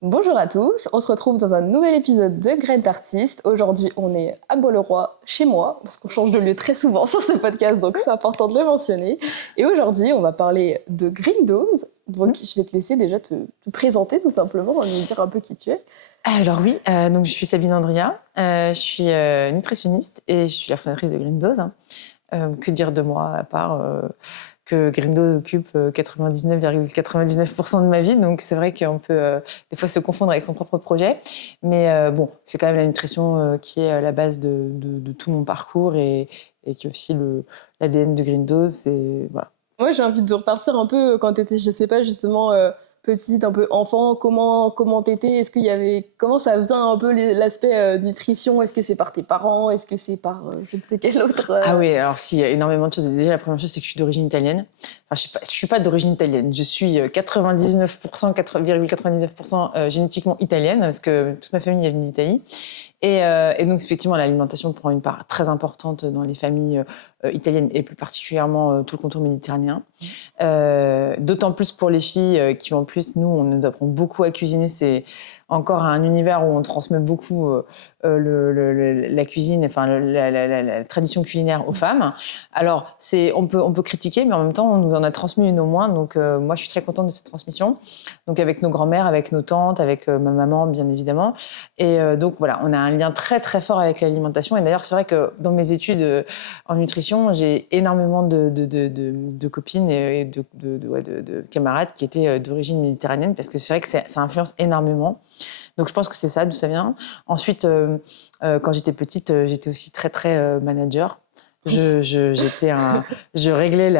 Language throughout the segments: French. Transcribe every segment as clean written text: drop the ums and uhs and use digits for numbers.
Bonjour à tous, on se retrouve dans un nouvel épisode de Graines d'Artistes. Aujourd'hui, on est à Bois-le-Roi, chez moi, parce qu'on change de lieu très souvent sur ce podcast, donc c'est important de le mentionner. Et aujourd'hui, on va parler de Green Dose. Donc, je vais te laisser déjà te présenter tout simplement, nous dire un peu qui tu es. Alors oui, donc je suis Sabine Andria, je suis nutritionniste et je suis la fondatrice de Green Dose. Que dire de moi à part que Green Dose occupe 99,99% de ma vie, donc c'est vrai qu'on peut des fois se confondre avec son propre projet, mais bon, c'est quand même la nutrition qui est la base de tout mon parcours et qui est aussi l'ADN de Green Dose. Voilà. Moi, j'ai envie de repartir un peu quand t'étais, je sais pas, justement, petite, un peu enfant, comment t'étais, comment ça vient un peu l'aspect nutrition, est-ce que c'est par tes parents, est-ce que c'est par je ne sais quel autre Ah oui, alors si, il y a énormément de choses. Déjà, la première chose, c'est que je suis d'origine italienne. Enfin, je suis pas d'origine italienne. Je suis 99%, 4,99% génétiquement italienne, parce que toute ma famille est venue d'Italie. Et donc, effectivement, l'alimentation prend une part très importante dans les familles italiennes, et plus particulièrement tout le contour méditerranéen. D'autant plus pour les filles qui, en plus, on nous apprend beaucoup à cuisiner. C'est encore un univers où on transmet beaucoup la cuisine, enfin la tradition culinaire aux femmes. Alors, on peut critiquer, mais en même temps, on nous en a transmis une au moins. Donc, moi, je suis très contente de cette transmission. Donc, avec nos grands-mères, avec nos tantes, avec ma maman, bien évidemment. Et donc, voilà, on a un lien très, très fort avec l'alimentation. Et d'ailleurs, c'est vrai que dans mes études en nutrition, j'ai énormément de copines et de camarades qui étaient d'origine méditerranéenne, parce que c'est vrai que ça influence énormément. Donc, je pense que c'est ça, d'où ça vient. Ensuite, quand j'étais petite, j'étais aussi très, très manager. Je réglais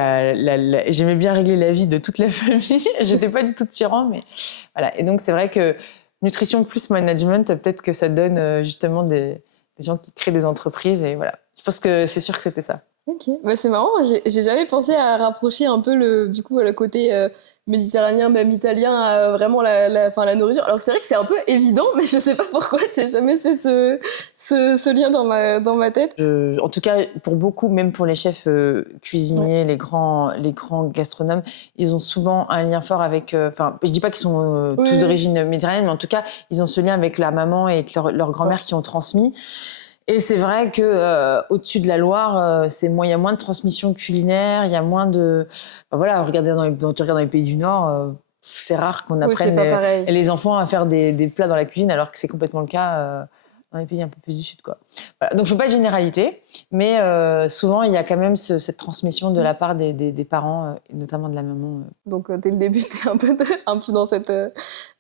j'aimais bien régler la vie de toute la famille. J'étais pas du tout tyran, mais voilà. Et donc, c'est vrai que nutrition plus management, peut-être que ça donne justement des gens qui créent des entreprises. Et voilà. Je pense que c'est sûr que c'était ça. Ok, bah, c'est marrant, j'ai jamais pensé à rapprocher un peu le côté méditerranéen, même italien, à vraiment enfin, la nourriture. Alors c'est vrai que c'est un peu évident, mais je sais pas pourquoi j'ai jamais fait ce lien dans ma tête. En tout cas, pour beaucoup, même pour les chefs cuisiniers, les grands gastronomes, ils ont souvent un lien fort avec... Enfin, je dis pas qu'ils sont tous d'origine méditerranéenne, mais en tout cas, ils ont ce lien avec la maman et avec leur grand-mère qui ont transmis. Et c'est vrai que au-dessus de la Loire, il y a moins de transmission culinaire, il y a moins de... voilà, tu regardes dans les pays du Nord, c'est rare qu'on apprenne les enfants à faire des plats dans la cuisine, alors que c'est complètement le cas dans les pays un peu plus du Sud, quoi. Voilà. Donc, je ne fais pas de généralité, mais souvent, il y a quand même cette transmission de la part des parents, et notamment de la maman. Donc, dès le début, tu es un peu dans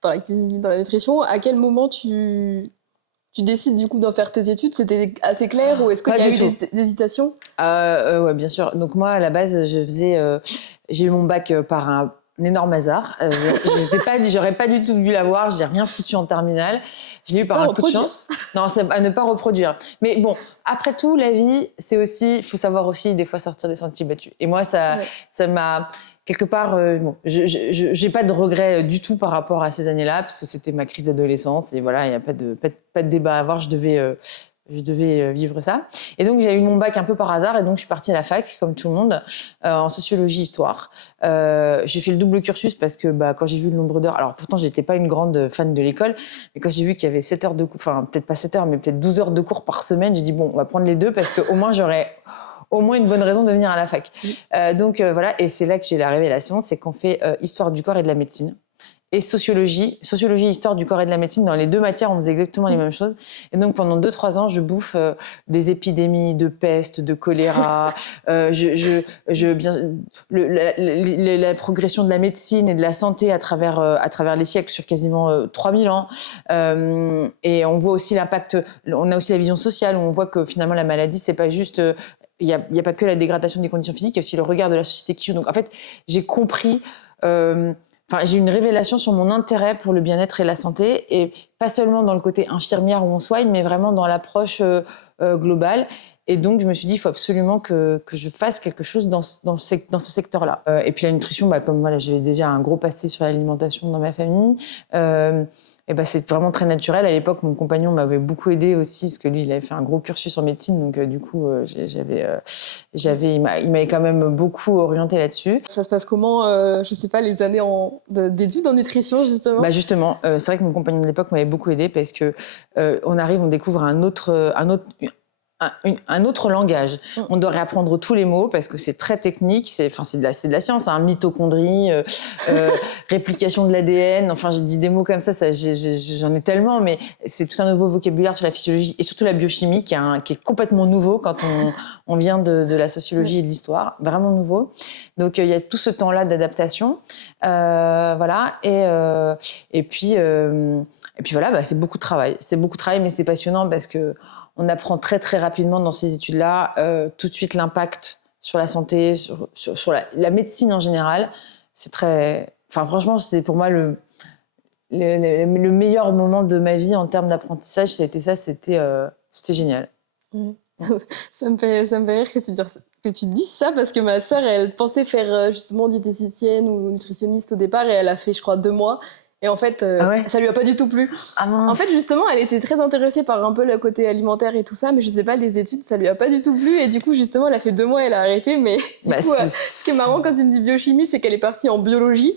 dans la cuisine, dans la nutrition. À quel moment tu décides du coup d'en faire tes études? C'était assez clair ou est-ce qu'il y a eu des hésitations? Ouais, bien sûr. Donc moi, à la base, j'ai eu mon bac par un énorme hasard. J'aurais pas du tout dû l'avoir. J'ai rien foutu en terminale. Je l'ai eu par un coup de chance. Non, c'est à ne pas reproduire. Mais bon, après tout, la vie, c'est aussi, il faut savoir aussi des fois sortir des sentiers battus. Et moi, ça m'a quelque part, bon, j'ai pas de regrets du tout par rapport à ces années-là, parce que c'était ma crise d'adolescence et voilà, il y a pas de débat à avoir. Je devais vivre ça. Et donc, j'ai eu mon bac un peu par hasard, et donc je suis partie à la fac, comme tout le monde, en sociologie, histoire. J'ai fait le double cursus parce que quand j'ai vu le nombre d'heures, alors pourtant, j'étais pas une grande fan de l'école, mais quand j'ai vu qu'il y avait 7 heures de cours, enfin, peut-être pas 7 heures, mais peut-être 12 heures de cours par semaine, j'ai dit, bon, on va prendre les deux, parce qu'au moins, j'aurais au moins une bonne raison de venir à la fac. Donc, voilà, et c'est là que j'ai la révélation, c'est qu'on fait histoire du corps et de la médecine. Et sociologie, histoire du corps et de la médecine. Dans les deux matières, on faisait exactement les mêmes choses. Et donc, pendant 2-3 ans, je bouffe des épidémies de peste, de choléra, la progression de la médecine et de la santé à travers les siècles, sur quasiment 3000 ans. Et on voit aussi l'impact, on a aussi la vision sociale, où on voit que finalement, la maladie, c'est pas juste... Il y a pas que la dégradation des conditions physiques, il y a aussi le regard de la société qui joue. Donc, en fait, j'ai compris... j'ai eu une révélation sur mon intérêt pour le bien-être et la santé, et pas seulement dans le côté infirmière où on soigne, mais vraiment dans l'approche globale. Et donc, je me suis dit, il faut absolument que je fasse quelque chose dans ce secteur-là. Et puis la nutrition, comme voilà, j'avais déjà un gros passé sur l'alimentation dans ma famille. Et ben, c'est vraiment très naturel. À l'époque, mon compagnon m'avait beaucoup aidé aussi, parce que lui, il avait fait un gros cursus en médecine. Donc, du coup, il m'avait quand même beaucoup orienté là-dessus. Ça se passe comment, je sais pas, les années d'études en nutrition, justement? Bah justement, c'est vrai que mon compagnon de l'époque m'avait beaucoup aidé parce que on découvre un autre langage. On doit réapprendre tous les mots parce que c'est très technique. C'est de la science, hein, mitochondrie, réplication de l'ADN. Enfin, j'ai dit des mots comme ça, j'en ai tellement, mais c'est tout un nouveau vocabulaire sur la physiologie et surtout la biochimie qui est complètement nouveau quand on vient de la sociologie et de l'histoire, vraiment nouveau. Donc il y a tout ce temps-là d'adaptation, voilà. Et puis voilà, bah, c'est beaucoup de travail. C'est beaucoup de travail, mais c'est passionnant parce que on apprend très très rapidement dans ces études-là tout de suite l'impact sur la santé, sur la médecine en général. C'est très, enfin franchement, c'était pour moi le meilleur moment de ma vie en termes d'apprentissage. C'était génial. Ça me fait rire que tu dises ça parce que ma sœur, elle pensait faire justement diététicienne ou nutritionniste au départ et elle a fait, je crois, 2 mois. Et en fait, ça lui a pas du tout plu. Ah mince. En fait, justement, elle était très intéressée par un peu le côté alimentaire et tout ça, mais je sais pas, les études, ça lui a pas du tout plu. Et du coup, justement, elle a fait 2 mois, elle a arrêté. Mais du coup, ce qui est marrant quand tu me dis biochimie, c'est qu'elle est partie en biologie.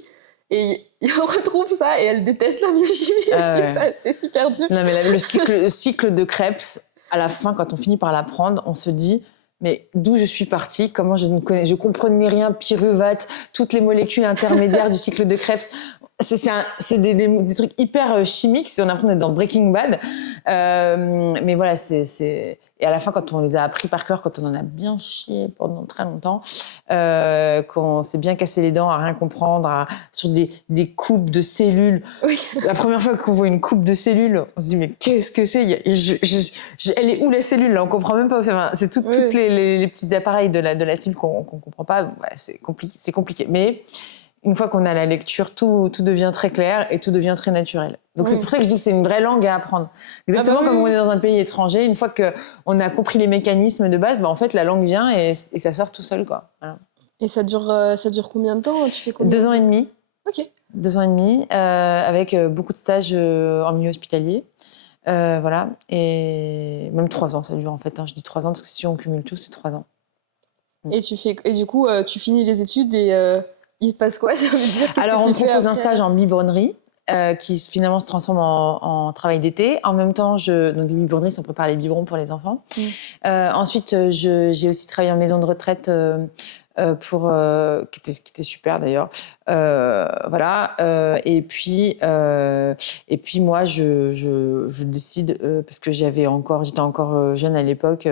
Et on retrouve ça et elle déteste la biochimie aussi. Ça, c'est super dur. Non, mais le cycle de Krebs, à la fin, quand on finit par l'apprendre, on se dit... Mais d'où je suis partie, comment je comprenais rien, pyruvate, toutes les molécules intermédiaires du cycle de Krebs. C'est des trucs hyper chimiques, on a l'impression d'être dans Breaking Bad. Mais voilà, Et à la fin, quand on les a appris par cœur, quand on en a bien chié pendant très longtemps, qu'on s'est bien cassé les dents à rien comprendre, sur des coupes de cellules. Oui. La première fois qu'on voit une coupe de cellules, on se dit mais qu'est-ce que c'est? Elle est où la cellule là? On comprend même pas. Enfin, c'est toutes les petits appareils de la cellule qu'on comprend pas. Ouais, c'est compliqué. Mais une fois qu'on a la lecture, tout devient très clair et tout devient très naturel. Donc c'est pour ça que je dis que c'est une vraie langue à apprendre. Exactement comme on est dans un pays étranger, une fois qu'on a compris les mécanismes de base, bah en fait la langue vient et ça sort tout seul, quoi. Voilà. Et ça dure combien de temps? Tu fais combien? 2 ans et demi. Ok. 2 ans et demi, avec beaucoup de stages en milieu hospitalier. Voilà. Et même 3 ans, ça dure en fait. Hein. Je dis 3 ans parce que si on cumule tout, c'est 3 ans. Et du coup, tu finis les études et il se passe quoi? J'ai envie de dire. Alors, on me propose un stage en biberonnerie qui finalement se transforme en travail d'été. En même temps, donc les biberonneries, on prépare les biberons pour les enfants. Ensuite, j'ai aussi travaillé en maison de retraite qui était super d'ailleurs. Voilà. Et puis moi, je décide parce que j'étais encore jeune à l'époque.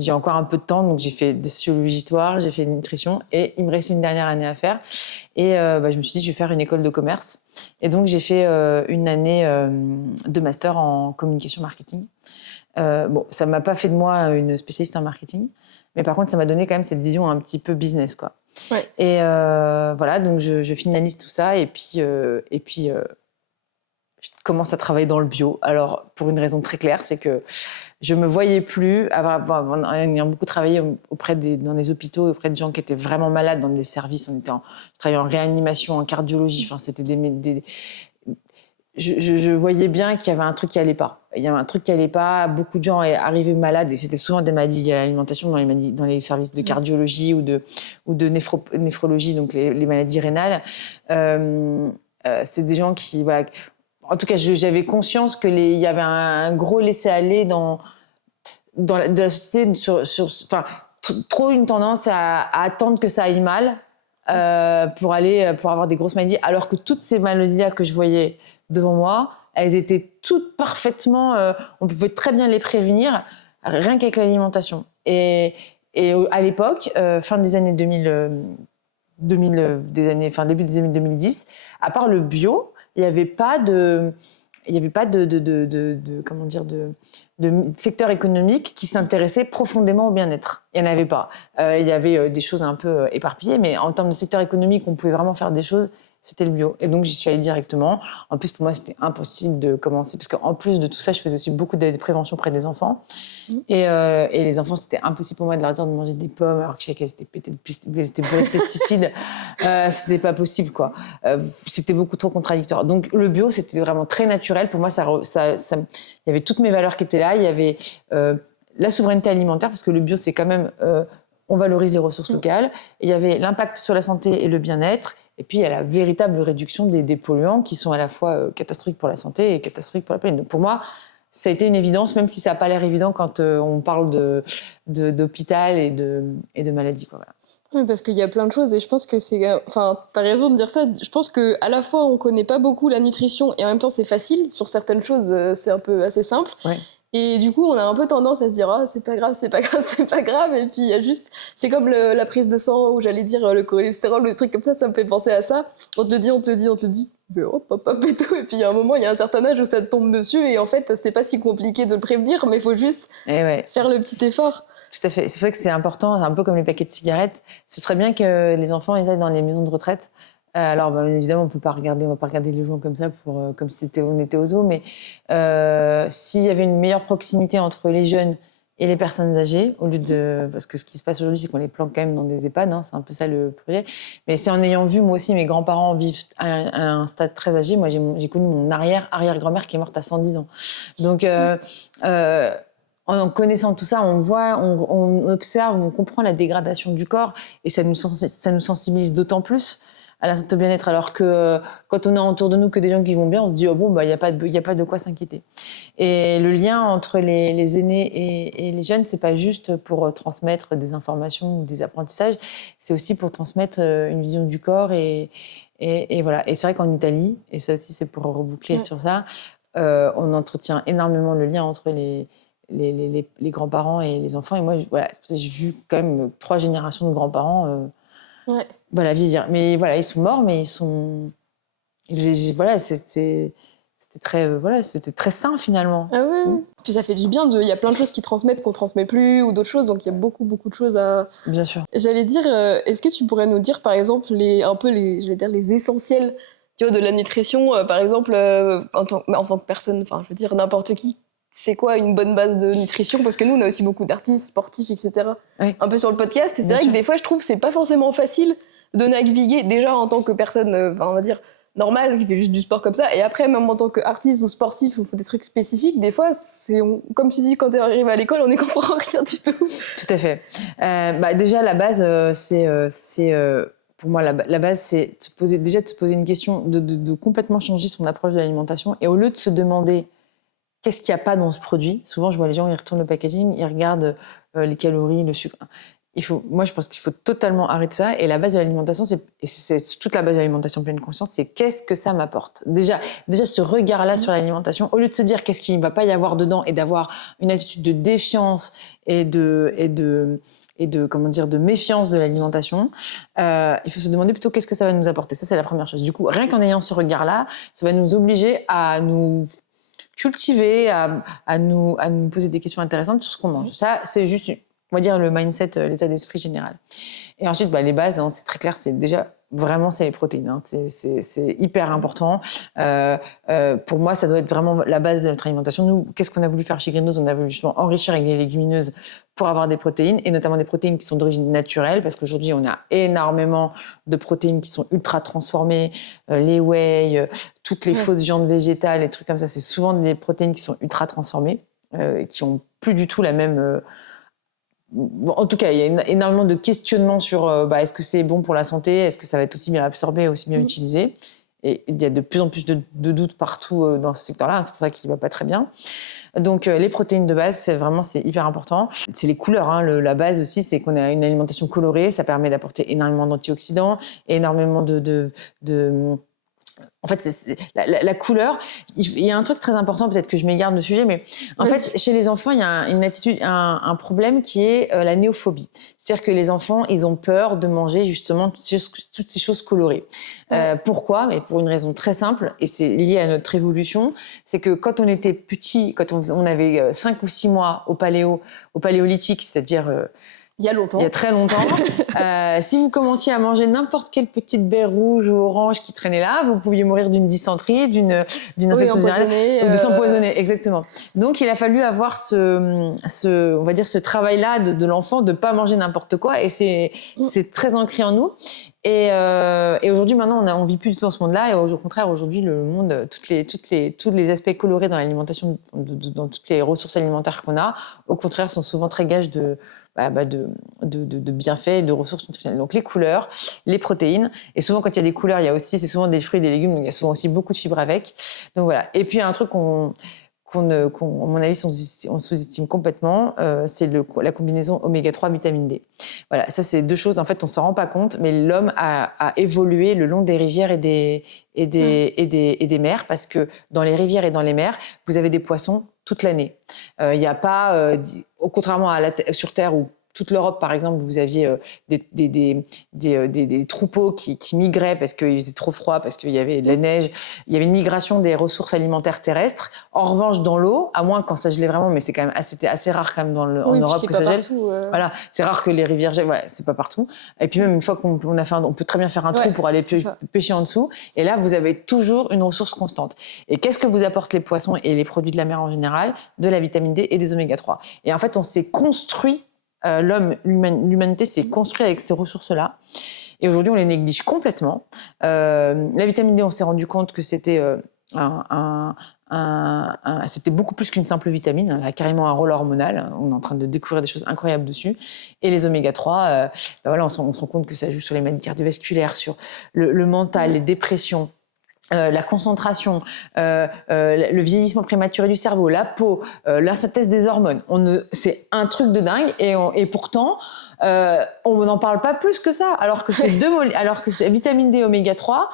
J'ai encore un peu de temps, donc j'ai fait des sociologie-histoire, j'ai fait nutrition, et il me restait une dernière année à faire. Et je me suis dit, je vais faire une école de commerce. Et donc, j'ai fait une année de master en communication marketing. Bon, ça m'a pas fait de moi une spécialiste en marketing, mais par contre, ça m'a donné quand même cette vision un petit peu business, quoi. Ouais. Et voilà, donc je finalise tout ça, et puis je commence à travailler dans le bio. Alors, pour une raison très claire, c'est que je me voyais plus ayant beaucoup travaillé dans les hôpitaux, auprès de gens qui étaient vraiment malades dans des services. Je travaillais en réanimation, en cardiologie. Enfin, c'était je voyais bien qu'il y avait un truc qui allait pas. Il y avait un truc qui allait pas. Beaucoup de gens arrivaient malades et c'était souvent des maladies liées à l'alimentation dans les services de cardiologie ou de néphrologie, donc les maladies rénales. C'est des gens qui, voilà. En tout cas, j'avais conscience qu'il y avait un gros laisser-aller de la société trop une tendance à attendre que ça aille mal pour avoir des grosses maladies, alors que toutes ces maladies-là que je voyais devant moi, elles étaient toutes parfaitement... on pouvait très bien les prévenir, rien qu'avec l'alimentation. Et à l'époque, fin des années 2000, début des années 2010, à part le bio, il n'y avait pas de secteur économique qui s'intéressait profondément au bien-être. Il n'y en avait pas. Il y avait des choses un peu éparpillées, mais en termes de secteur économique, on pouvait vraiment faire des choses. c'était le bio. Et donc, j'y suis allée directement. En plus, pour moi, c'était impossible de commencer parce qu'en plus de tout ça, je faisais aussi beaucoup de prévention près des enfants. Et les enfants, c'était impossible pour moi de leur dire de manger des pommes alors que je savais qu'elles étaient bourrées de pesticides. C'était pas possible, quoi. C'était beaucoup trop contradictoire. Donc, le bio, c'était vraiment très naturel. Pour moi, il y avait toutes mes valeurs qui étaient là. Il y avait la souveraineté alimentaire parce que le bio, c'est quand même... on valorise les ressources locales. Il y avait l'impact sur la santé et le bien-être. Et puis, il y a la véritable réduction des polluants qui sont à la fois catastrophiques pour la santé et catastrophiques pour la planète. Donc, pour moi, ça a été une évidence, même si ça n'a pas l'air évident quand on parle d'hôpital et de maladies, quoi, voilà. Oui, parce qu'il y a plein de choses et je pense que c'est... Enfin, t'as raison de dire ça. Je pense qu'à la fois, on connaît pas beaucoup la nutrition et en même temps, c'est facile. Sur certaines choses, c'est un peu assez simple. Ouais. Et du coup, on a un peu tendance à se dire « Ah, c'est pas grave, c'est pas grave, c'est pas grave ». Et puis, il y a juste... C'est comme la prise de sang, ou j'allais dire le cholestérol, des trucs comme ça me fait penser à ça. On te le dit, on te le dit, on te le dit. Mais hop, hop, hop et tout. Et puis, il y a un moment, il y a un certain âge où ça te tombe dessus. Et en fait, c'est pas si compliqué de le prévenir, mais il faut juste faire le petit effort. Tout à fait. C'est vrai que c'est important, c'est un peu comme les paquets de cigarettes. Ce serait bien que les enfants ils aillent dans les maisons de retraite. Alors, bien évidemment, on va pas regarder les gens comme ça, comme si on était au zoo, mais s'il y avait une meilleure proximité entre les jeunes et les personnes âgées, parce que ce qui se passe aujourd'hui, c'est qu'on les planque quand même dans des EHPAD, hein, c'est un peu ça le projet. Mais c'est en ayant vu, moi aussi, mes grands-parents vivent à un stade très âgé. Moi, j'ai connu mon arrière-grand-mère qui est morte à 110 ans. Donc, en connaissant tout ça, on voit, on observe, on comprend la dégradation du corps et ça nous sensibilise d'autant plus à la santé bien-être, alors que quand on a autour de nous que des gens qui vont bien, on se dit oh bon bah il y a pas de quoi s'inquiéter. Et le lien entre les aînés et les jeunes, c'est pas juste pour transmettre des informations ou des apprentissages, c'est aussi pour transmettre une vision du corps et voilà. Et c'est vrai qu'en Italie, et ça aussi c'est pour reboucler sur ça, on entretient énormément le lien entre les grands-parents et les enfants. Et moi, voilà, j'ai vu quand même 3 générations de grands-parents voilà, vieillir. Mais voilà, ils sont morts, mais ils sont... voilà, c'était très sain, finalement. Ah oui. Puis ça fait du bien. Il y a plein de choses qui transmettent qu'on transmet plus ou d'autres choses. Donc, il y a beaucoup, beaucoup de choses à... Bien sûr. J'allais dire, est-ce que tu pourrais nous dire, par exemple, les essentiels, tu vois, de la nutrition, par exemple, en tant que personne, enfin, je veux dire, n'importe qui, c'est quoi une bonne base de nutrition? Parce que nous, on a aussi beaucoup d'artistes, sportifs, etc. Oui. Un peu sur le podcast. Et c'est vrai que des fois, je trouve que c'est pas forcément facile de naviguer, déjà en tant que personne, on va dire, normale, qui fait juste du sport comme ça. Et après, même en tant qu'artiste ou sportif, ou des trucs spécifiques, des fois, comme tu dis, quand tu arrives à l'école, on n'y comprend rien du tout. Tout à fait. Déjà, la base, pour moi, la base, c'est de se poser une question, de complètement changer son approche de l'alimentation. Et au lieu de se demander qu'est-ce qu'il n'y a pas dans ce produit, souvent, je vois les gens, ils retournent le packaging, ils regardent les calories, le sucre. Moi, je pense qu'il faut totalement arrêter ça. Et la base de l'alimentation, c'est toute la base de l'alimentation pleine conscience, c'est qu'est-ce que ça m'apporte. Déjà, ce regard-là sur l'alimentation, au lieu de se dire qu'est-ce qu'il ne va pas y avoir dedans et d'avoir une attitude de défiance et de méfiance de l'alimentation, il faut se demander plutôt qu'est-ce que ça va nous apporter. Ça, c'est la première chose. Du coup, rien qu'en ayant ce regard-là, ça va nous obliger à nous cultiver, à nous poser des questions intéressantes sur ce qu'on mange. Ça, c'est juste, on va dire, le mindset, l'état d'esprit général. Et ensuite, les bases, hein, c'est très clair, c'est déjà vraiment c'est les protéines. Hein. C'est hyper important. Pour moi, ça doit être vraiment la base de notre alimentation. Nous, qu'est-ce qu'on a voulu faire chez Greenhouse? On a voulu justement enrichir avec des légumineuses pour avoir des protéines, et notamment des protéines qui sont d'origine naturelle, parce qu'aujourd'hui, on a énormément de protéines qui sont ultra transformées, les whey, toutes les fausses viandes végétales, les trucs comme ça, c'est souvent des protéines qui sont ultra transformées, qui ont plus du tout la même... En tout cas, il y a énormément de questionnements sur est-ce que c'est bon pour la santé, est-ce que ça va être aussi bien absorbé, aussi bien utilisé. Et il y a de plus en plus de doutes partout dans ce secteur-là, c'est pour ça qu'il ne va pas très bien. Donc les protéines de base, c'est hyper important. C'est les couleurs, hein. La base aussi, c'est qu'on a une alimentation colorée, ça permet d'apporter énormément d'antioxydants, énormément en fait, la couleur, il y a un truc très important, peut-être que je m'égare de sujet, mais en fait, chez les enfants, il y a un problème qui est la néophobie. C'est-à-dire que les enfants, ils ont peur de manger justement toutes ces choses colorées. Pourquoi? Mais pour une raison très simple, et c'est lié à notre évolution, c'est que quand on était petit, quand on avait 5 ou 6 mois au paléolithique, c'est-à-dire Il y a longtemps. Il y a très longtemps. Si vous commenciez à manger n'importe quelle petite baie rouge ou orange qui traînait là, vous pouviez mourir d'une dysenterie, d'une infection virale ou de s'empoisonner. Exactement. Donc, il a fallu avoir on va dire, ce travail-là de l'enfant de pas manger n'importe quoi, et c'est très ancré en nous. Et aujourd'hui, maintenant, on vit plus du tout dans ce monde-là. Et au contraire, aujourd'hui, le monde, tous les aspects colorés dans l'alimentation, dans toutes les ressources alimentaires qu'on a, au contraire, sont souvent très gages de bienfaits, de ressources nutritionnelles. Donc les couleurs, les protéines, et souvent quand il y a des couleurs, c'est souvent des fruits et des légumes, donc il y a souvent aussi beaucoup de fibres avec. Donc voilà. Et puis un truc à mon avis, on sous-estime complètement, c'est la combinaison oméga-3 vitamine D. Voilà, ça c'est deux choses, en fait, on s'en rend pas compte, mais l'homme a évolué le long des rivières et des mers, parce que dans les rivières et dans les mers, vous avez des poissons toute l'année. Il n'y a pas, contrairement sur Terre où toute l'Europe, par exemple, vous aviez des troupeaux qui migraient parce qu'il faisait trop froid, parce qu'il y avait de la neige. Il y avait une migration des ressources alimentaires terrestres. En revanche, dans l'eau, à moins quand ça gelait vraiment, mais c'était assez rare quand même en Europe que ça gèle. Voilà, c'est rare que les rivières gèlent. Voilà, c'est pas partout. Et puis même une fois qu'on a fait, on peut très bien faire un trou pour aller pêcher en dessous. Et là, vous avez toujours une ressource constante. Et qu'est-ce que vous apportent les poissons et les produits de la mer en général? De la vitamine D et des oméga-3. Et en fait, on s'est construit. L'humanité s'est construite avec ces ressources-là. Et aujourd'hui, on les néglige complètement. La vitamine D, on s'est rendu compte que c'était c'était beaucoup plus qu'une simple vitamine. Elle a carrément un rôle hormonal. On est en train de découvrir des choses incroyables dessus. Et les oméga-3, voilà, on se rend compte que ça joue sur les maladies cardiovasculaires, sur le mental, les dépressions. La concentration, le vieillissement prématuré du cerveau, la peau, la synthèse des hormones. C'est un truc de dingue, et pourtant, on n'en parle pas plus que ça. Alors que c'est vitamine D, oméga 3,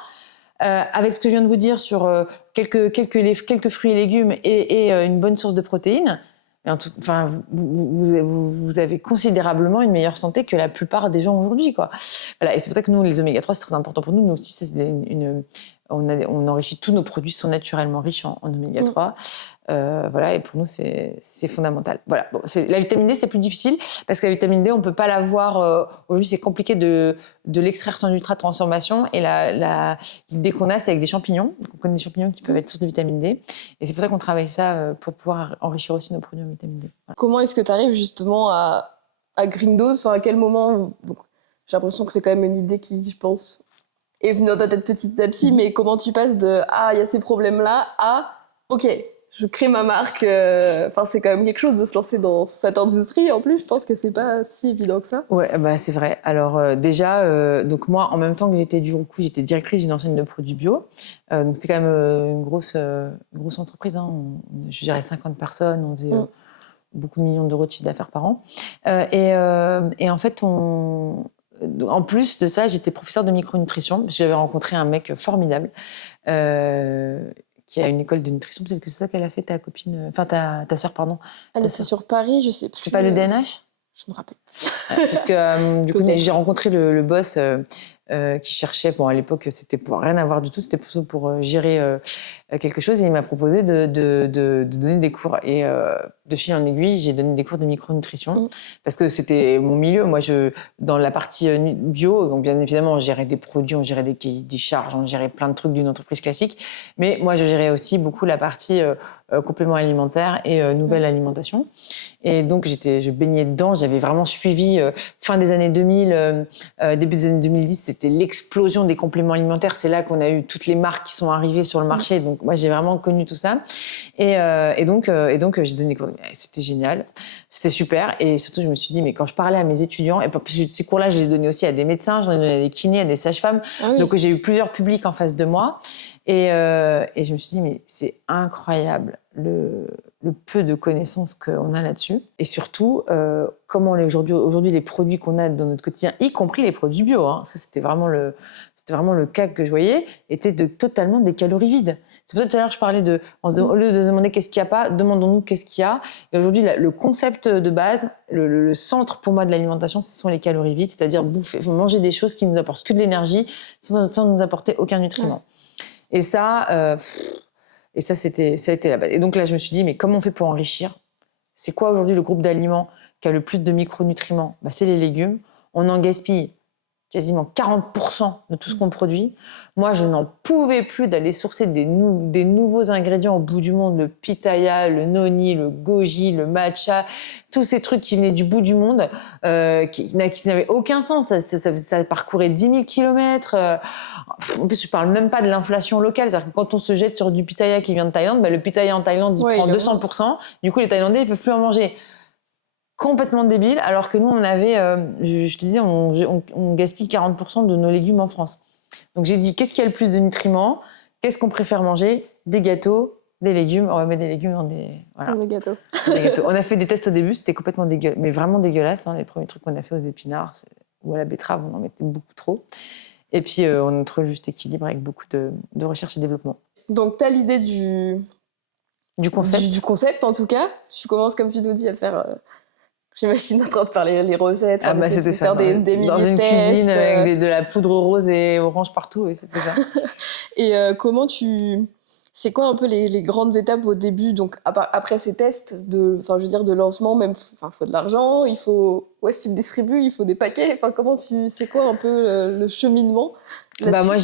avec ce que je viens de vous dire sur quelques fruits et légumes et une bonne source de protéines, enfin, vous avez considérablement une meilleure santé que la plupart des gens aujourd'hui, quoi. Voilà, et c'est pour ça que nous, les oméga 3, c'est très important pour nous. Nous aussi, on enrichit tous nos produits, sont naturellement riches en oméga 3. Voilà, et pour nous, c'est fondamental. Voilà. Bon, la vitamine D, c'est plus difficile parce que la vitamine D, on peut pas l'avoir. Aujourd'hui, c'est compliqué de l'extraire sans ultra-transformation. Et l'idée qu'on a, c'est avec des champignons. Donc, on connaît des champignons qui peuvent être source de vitamine D. Et c'est pour ça qu'on travaille ça pour pouvoir enrichir aussi nos produits en vitamine D. Voilà. Comment est-ce que tu arrives justement à Green Dose? Enfin, à quel moment? Donc, j'ai l'impression que c'est quand même une idée qui, je pense, est venue dans ta tête petit à petit, mais comment tu passes de « Ah, il y a ces problèmes-là » à « Ok, je crée ma marque ». Enfin, c'est quand même quelque chose de se lancer dans cette industrie. En plus, je pense que c'est pas si évident que ça. Ouais, bah c'est vrai. Alors déjà, donc moi, en même temps que j'étais j'étais directrice d'une enseigne de produits bio. Donc c'était quand même une grosse entreprise. Hein. Je dirais 50 personnes. On faisait beaucoup de millions d'euros de chiffre d'affaires par an. Et en fait, en plus de ça, j'étais professeure de micronutrition. J'avais rencontré un mec formidable qui a une école de nutrition. Peut-être que c'est ça qu'elle a fait, ta copine, enfin ta sœur, pardon. Elle était sur Paris, je sais plus. C'est pas le DNH? Je me rappelle. Parce que du coup, j'ai rencontré le boss qui cherchait. Bon, à l'époque, c'était pour rien avoir du tout. C'était pour gérer quelque chose. Et il m'a proposé de donner des cours. Et de fil en aiguille, j'ai donné des cours de micronutrition parce que c'était mon milieu. Moi, dans la partie bio, donc bien évidemment, on gérait des produits, on gérait des cahiers des charges, on gérait plein de trucs d'une entreprise classique. Mais moi, je gérais aussi beaucoup la partie compléments alimentaires et nouvelle alimentation. Et donc, je baignais dedans. J'avais vraiment suivi fin des années 2000, début des années 2010, c'était l'explosion des compléments alimentaires. C'est là qu'on a eu toutes les marques qui sont arrivées sur le marché. Donc, moi, j'ai vraiment connu tout ça. Et donc, j'ai donné des cours. C'était génial. C'était super. Et surtout, je me suis dit, mais quand je parlais à mes étudiants, et ces cours-là, je les ai donnés aussi à des médecins, j'en ai donné à des kinés, à des sages-femmes. Ah oui. Donc, j'ai eu plusieurs publics en face de moi. Et je me suis dit, mais c'est incroyable le peu de connaissances qu'on a là-dessus. Et surtout, comment aujourd'hui, les produits qu'on a dans notre quotidien, y compris les produits bio, hein, ça c'était vraiment le cas que je voyais, étaient totalement des calories vides. C'est pour ça que tout à l'heure je parlais au lieu de demander qu'est-ce qu'il n'y a pas, demandons-nous qu'est-ce qu'il y a. Et aujourd'hui, le concept de base, le centre pour moi de l'alimentation, ce sont les calories vides, c'est-à-dire manger des choses qui nous apportent que de l'énergie sans nous apporter aucun nutriment. Ouais. Et ça ça a été la base. Et donc là, je me suis dit, mais comment on fait pour enrichir? C'est quoi aujourd'hui le groupe d'aliments qui a le plus de micronutriments, c'est les légumes. On en gaspille quasiment 40% de tout ce qu'on produit. Moi, je n'en pouvais plus d'aller sourcer des nouveaux ingrédients au bout du monde, le pitaya, le noni, le goji, le matcha, tous ces trucs qui venaient du bout du monde, qui n'avaient aucun sens. Ça parcourait 10 000 kilomètres. En plus, je parle même pas de l'inflation locale. C'est-à-dire que quand on se jette sur du pitaya qui vient de Thaïlande, le pitaya en Thaïlande, il prend 200%. Du coup, les Thaïlandais, ils peuvent plus en manger. Complètement débile, alors que nous, on avait, je te disais, on gaspille 40% de nos légumes en France. Donc j'ai dit, qu'est-ce qui a le plus de nutriments? Qu'est-ce qu'on préfère manger? Des gâteaux, des légumes. On va mettre des légumes dans des... Voilà. Des gâteaux. Des gâteaux. On a fait des tests au début, c'était complètement dégueulasse, mais vraiment dégueulasse. Les premiers trucs qu'on a fait aux épinards ou à la betterave, on en mettait beaucoup trop. Et puis, on a trouvé le juste équilibre avec beaucoup de recherche et développement. Donc, tu as l'idée du concept. Du concept, en tout cas. Tu commences, comme tu nous dis, à faire... J'imagine en train de faire les recettes, c'était ça, faire des dans une cuisine avec de la poudre rose et orange partout, et c'était ça. Et comment c'est quoi un peu les grandes étapes au début, donc après ces tests de lancement, même, faut de l'argent, où est-ce que tu le distribues, il faut des paquets, c'est quoi un peu le cheminement là-dessus? Moi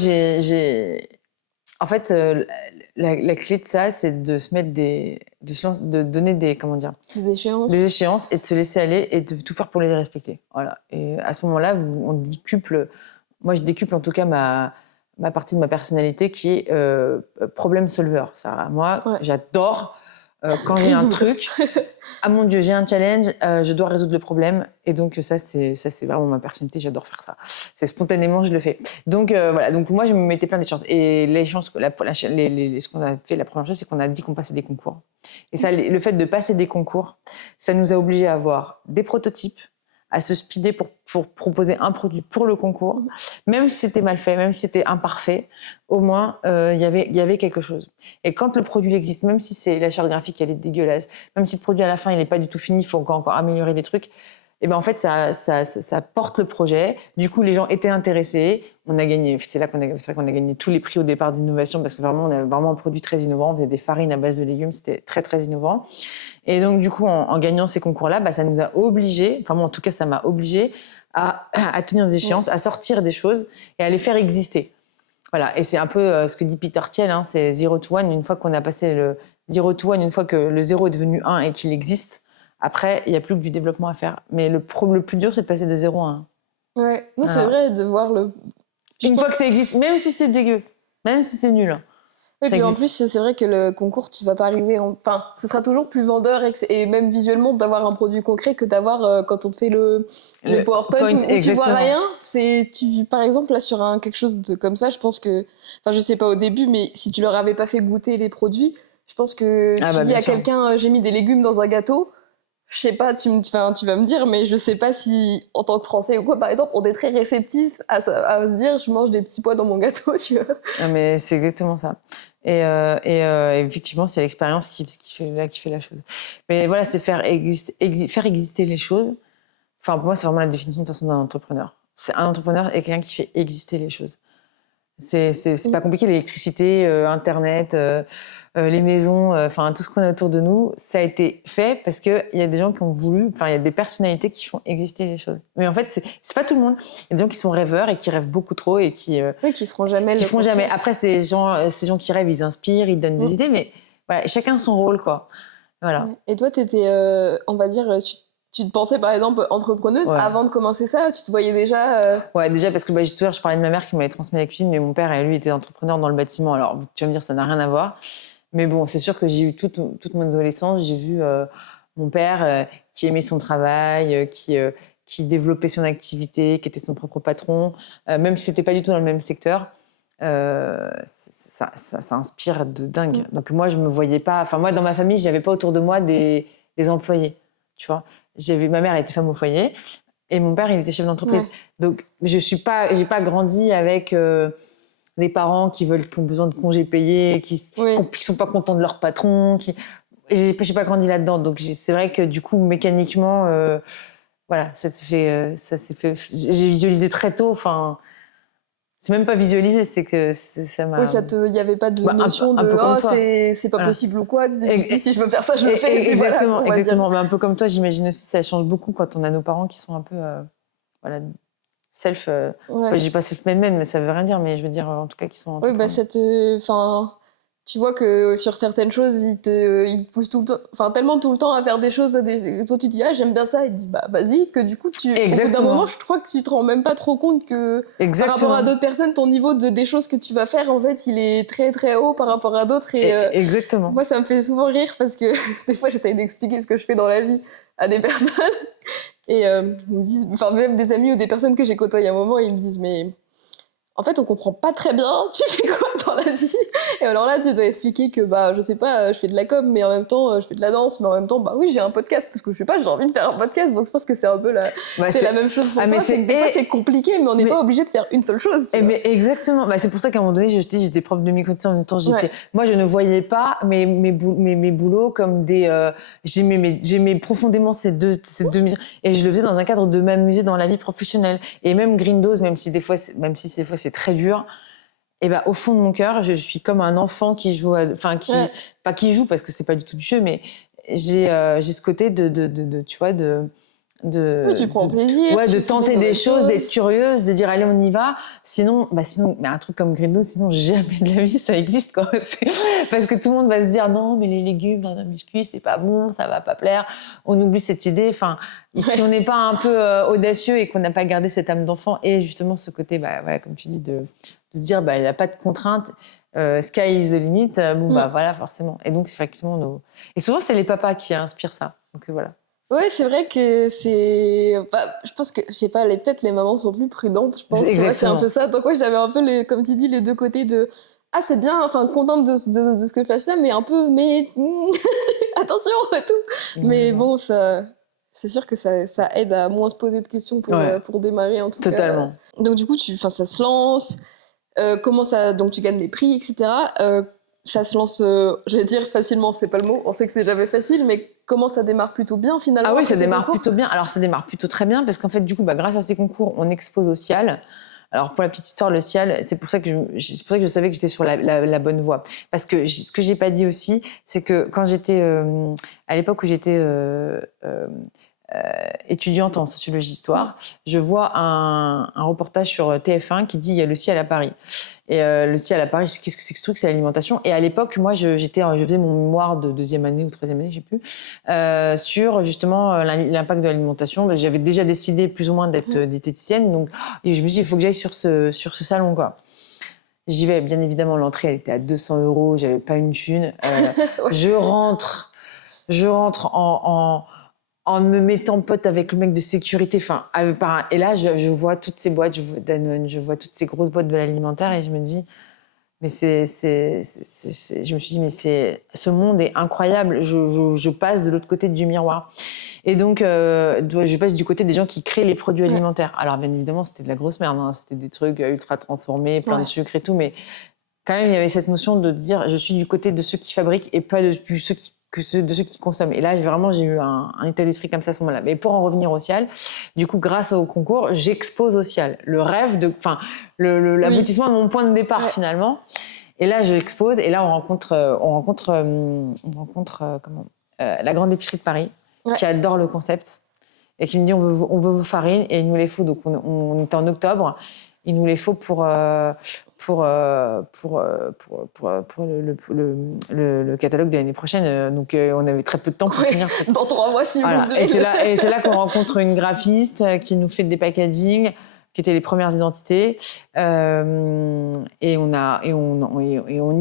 en fait, la clé de ça, c'est de se mettre de donner des échéances et de se laisser aller et de tout faire pour les respecter. Voilà. Et à ce moment-là, moi je décuple en tout cas ma partie de ma personnalité qui est problème solver. Moi, j'adore quand j'ai un truc, ah mon Dieu, j'ai un challenge, je dois résoudre le problème. Et donc ça c'est vraiment ma personnalité, j'adore faire ça. C'est spontanément, je le fais. Donc voilà, donc moi je me mettais plein d'échéances. Et l'échéance, ce qu'on a fait, la première chose, c'est qu'on a dit qu'on passait des concours. Et ça, le fait de passer des concours, ça nous a obligés à avoir des prototypes, à se speeder pour proposer un produit pour le concours. Même si c'était mal fait, même si c'était imparfait, au moins, y avait quelque chose. Et quand le produit existe, même si la charte graphique, elle est dégueulasse, même si le produit, à la fin, il n'est pas du tout fini, il faut encore améliorer des trucs, et en fait, ça porte le projet. Du coup, les gens étaient intéressés. On a gagné. C'est vrai qu'on a gagné tous les prix au départ d'innovation parce que vraiment, on avait vraiment un produit très innovant. On faisait des farines à base de légumes. C'était très, très innovant. Et donc, du coup, en gagnant ces concours-là, ça nous a obligés, enfin moi, en tout cas, ça m'a obligée à tenir des échéances, à sortir des choses et à les faire exister. Voilà. Et c'est un peu ce que dit Peter Thiel, c'est 0 to 1. Une fois qu'on a passé le 0 to 1, une fois que le 0 est devenu 1 et qu'il existe, après, il n'y a plus que du développement à faire. Mais le plus dur, c'est de passer de 0 à 1. Ouais, non, c'est vrai, de voir Une fois que ça existe, même si c'est dégueu, même si c'est nul. Et puis en plus, c'est vrai que le concours, tu vas pas arriver... Enfin, ce sera toujours plus vendeur et même visuellement d'avoir un produit concret que d'avoir quand on te fait le PowerPoint où tu vois rien. Par exemple, là, sur quelque chose comme ça, je pense que... Enfin, je sais pas au début, mais si tu leur avais pas fait goûter les produits, je pense que tu dis à quelqu'un, j'ai mis des légumes dans un gâteau... Je sais pas, tu vas me dire, mais je sais pas si, en tant que Français ou quoi, par exemple, on est très réceptif à se dire, je mange des petits pois dans mon gâteau, tu vois. Non, mais c'est exactement ça. Et effectivement, c'est l'expérience qui fait la chose. Mais voilà, c'est faire exister les choses. Enfin, pour moi, c'est vraiment la définition de toute façon d'un entrepreneur. C'est un entrepreneur et quelqu'un qui fait exister les choses. C'est pas compliqué, l'électricité, Internet, les maisons, tout ce qu'on a autour de nous, ça a été fait parce qu'il y a des gens qui ont voulu, il y a des personnalités qui font exister les choses. Mais en fait, c'est pas tout le monde. Il y a des gens qui sont rêveurs et qui rêvent beaucoup trop et qui feront jamais. Après, ces gens qui rêvent, ils inspirent, ils donnent des idées, mais voilà, chacun son rôle, quoi. Voilà. Et toi, t'étais, on va dire, tu te pensais par exemple entrepreneuse avant de commencer ça? Tu te voyais déjà Ouais, déjà parce que tout à l'heure je parlais de ma mère qui m'avait transmis la cuisine, mais mon père, lui, était entrepreneur dans le bâtiment. Alors tu vas me dire, ça n'a rien à voir. Mais bon, c'est sûr que j'ai eu toute mon adolescence, j'ai vu mon père qui aimait son travail, qui développait son activité, qui était son propre patron, même si c'était pas du tout dans le même secteur. Ça inspire de dingue. Donc moi, je me voyais pas... Enfin, moi, dans ma famille, j'avais pas autour de moi des employés, tu vois. Ma mère était femme au foyer et mon père, il était chef d'entreprise. Ouais. Donc, j'ai pas grandi avec des parents qui ont besoin de congés payés, qui sont pas contents de leur patron. J'ai pas grandi là-dedans. Donc, c'est vrai que du coup, mécaniquement, voilà, ça s'est fait. J'ai visualisé très tôt. Enfin, c'est même pas visualisé, c'est que ça m'a... Oui, il n'y avait pas de notion un peu comme toi. C'est pas possible ou quoi. Si je veux faire ça, je le fais. Exactement, voilà, exactement. Mais un peu comme toi, j'imagine aussi, ça change beaucoup quand on a nos parents qui sont un peu, voilà, self... ouais. Je dis pas self-made men, mais ça veut rien dire, mais je veux dire, en tout cas, qui sont... Oui, bah, tu vois que sur certaines choses, ils te poussent tout le temps, tellement tout le temps à faire des choses. Toi, tu dis, ah, j'aime bien ça. Ils te disent, bah, vas-y, que du coup, au bout d'un moment, je crois que tu te rends même pas trop compte que par rapport à d'autres personnes, ton niveau des choses que tu vas faire, en fait, il est très, très haut par rapport à d'autres. Exactement. Moi, ça me fait souvent rire parce que des fois, j'essaye d'expliquer ce que je fais dans la vie à des personnes. Et ils me disent, même des amis ou des personnes que j'ai côtoyées à un moment, ils me disent, mais en fait, on comprend pas très bien, tu fais quoi dans la vie? Et alors là, tu dois expliquer que, je sais pas, je fais de la com, mais en même temps, je fais de la danse, mais en même temps, oui, j'ai un podcast, parce que je sais pas, j'ai envie de faire un podcast, donc je pense que c'est un peu c'est la même chose pour toi. Des fois, c'est compliqué, mais on n'est pas obligé de faire une seule chose. Mais exactement. C'est pour ça qu'à un moment donné, j'étais prof de micro en même temps. Moi, je ne voyais pas mes boulots comme des. J'aimais profondément ces deux et je le faisais dans un cadre de m'amuser dans la vie professionnelle. Et même Grindos, même si des fois c'est très dur. Et au fond de mon cœur, je suis comme un enfant qui joue, pas qui joue parce que c'est pas du tout du jeu, mais j'ai ce côté tu vois, oui, tu prends plaisir. Ouais, de tenter des choses, d'être curieuse, de dire allez, on y va. Sinon, mais un truc comme Grindos, sinon jamais de la vie ça existe, quoi. Parce que tout le monde va se dire non, mais les légumes dans un biscuit, c'est pas bon, ça va pas plaire. On oublie cette idée. Enfin, si on n'est pas un peu audacieux et qu'on n'a pas gardé cette âme d'enfant et justement ce côté, voilà, comme tu dis, de se dire il n'y a pas de contraintes. Sky is the limit. Voilà, forcément. Et donc, c'est effectivement Et souvent, c'est les papas qui inspirent ça. Donc voilà. Ouais, c'est vrai que c'est. Je pense que, je sais pas, peut-être les mamans sont plus prudentes, je pense. Exactement. C'est un peu ça. Donc, j'avais un peu, comme tu dis, les deux côtés de. Ah, c'est bien, contente de ce que je fais ça, mais un peu, mais. Attention et tout. Mais bon, c'est sûr que ça aide à moins se poser de questions pour démarrer, en tout cas. Totalement. Donc, du coup, ça se lance. Comment ça. Donc, tu gagnes des prix, etc. Ça se lance, j'allais dire facilement, c'est pas le mot, on sait que c'est jamais facile, mais comment ça démarre plutôt bien finalement? Ah oui, ça démarre plutôt bien. Alors ça démarre plutôt très bien parce qu'en fait, du coup, grâce à ces concours, on expose au CIAL. Alors pour la petite histoire, le CIAL, c'est pour ça que je savais que j'étais sur la bonne voie. Parce que ce que j'ai pas dit aussi, c'est que quand j'étais, à l'époque où j'étais étudiante en sociologie histoire, je vois un reportage sur TF1 qui dit il y a le CIAL à Paris. Et le CIAL à Paris, qu'est-ce que c'est que ce truc? C'est l'alimentation. Et à l'époque, moi, je faisais mon mémoire de 2e année ou 3e année, je sais plus, sur justement l'impact de l'alimentation. J'avais déjà décidé plus ou moins d'être diététicienne, donc et je me suis dit il faut que j'aille sur ce salon, quoi. J'y vais, bien évidemment, l'entrée elle était à 200 €, j'avais pas une thune. Ouais. Je rentre en me mettant pote avec le mec de sécurité, et là je vois toutes ces boîtes, je vois Danone, je vois toutes ces grosses boîtes de l'alimentaire et je me dis mais je me suis dit mais ce monde est incroyable, je passe de l'autre côté du miroir et donc je passe du côté des gens qui créent les produits alimentaires. Alors bien évidemment c'était de la grosse merde, hein. C'était des trucs ultra transformés, plein de sucre et tout, mais quand même il y avait cette notion de dire je suis du côté de ceux qui fabriquent et pas de ceux qui consomment. Et là, j'ai eu un état d'esprit comme ça à ce moment-là. Mais pour en revenir au CIAL, du coup, grâce au concours, j'expose au CIAL. Le rêve l'aboutissement de mon point de départ, finalement. Et là, je expose. Et là, on rencontre la grande épicerie de Paris, qui adore le concept. Et qui me dit, on veut vos farines. Et il nous les faut. Donc, on était en octobre. Il nous les faut pour le catalogue de l'année prochaine. Donc, on avait très peu de temps pour finir. Dans 3 mois, si vous voulez. Et c'est là qu'on rencontre une graphiste qui nous fait des packaging, qui étaient les premières identités. Et on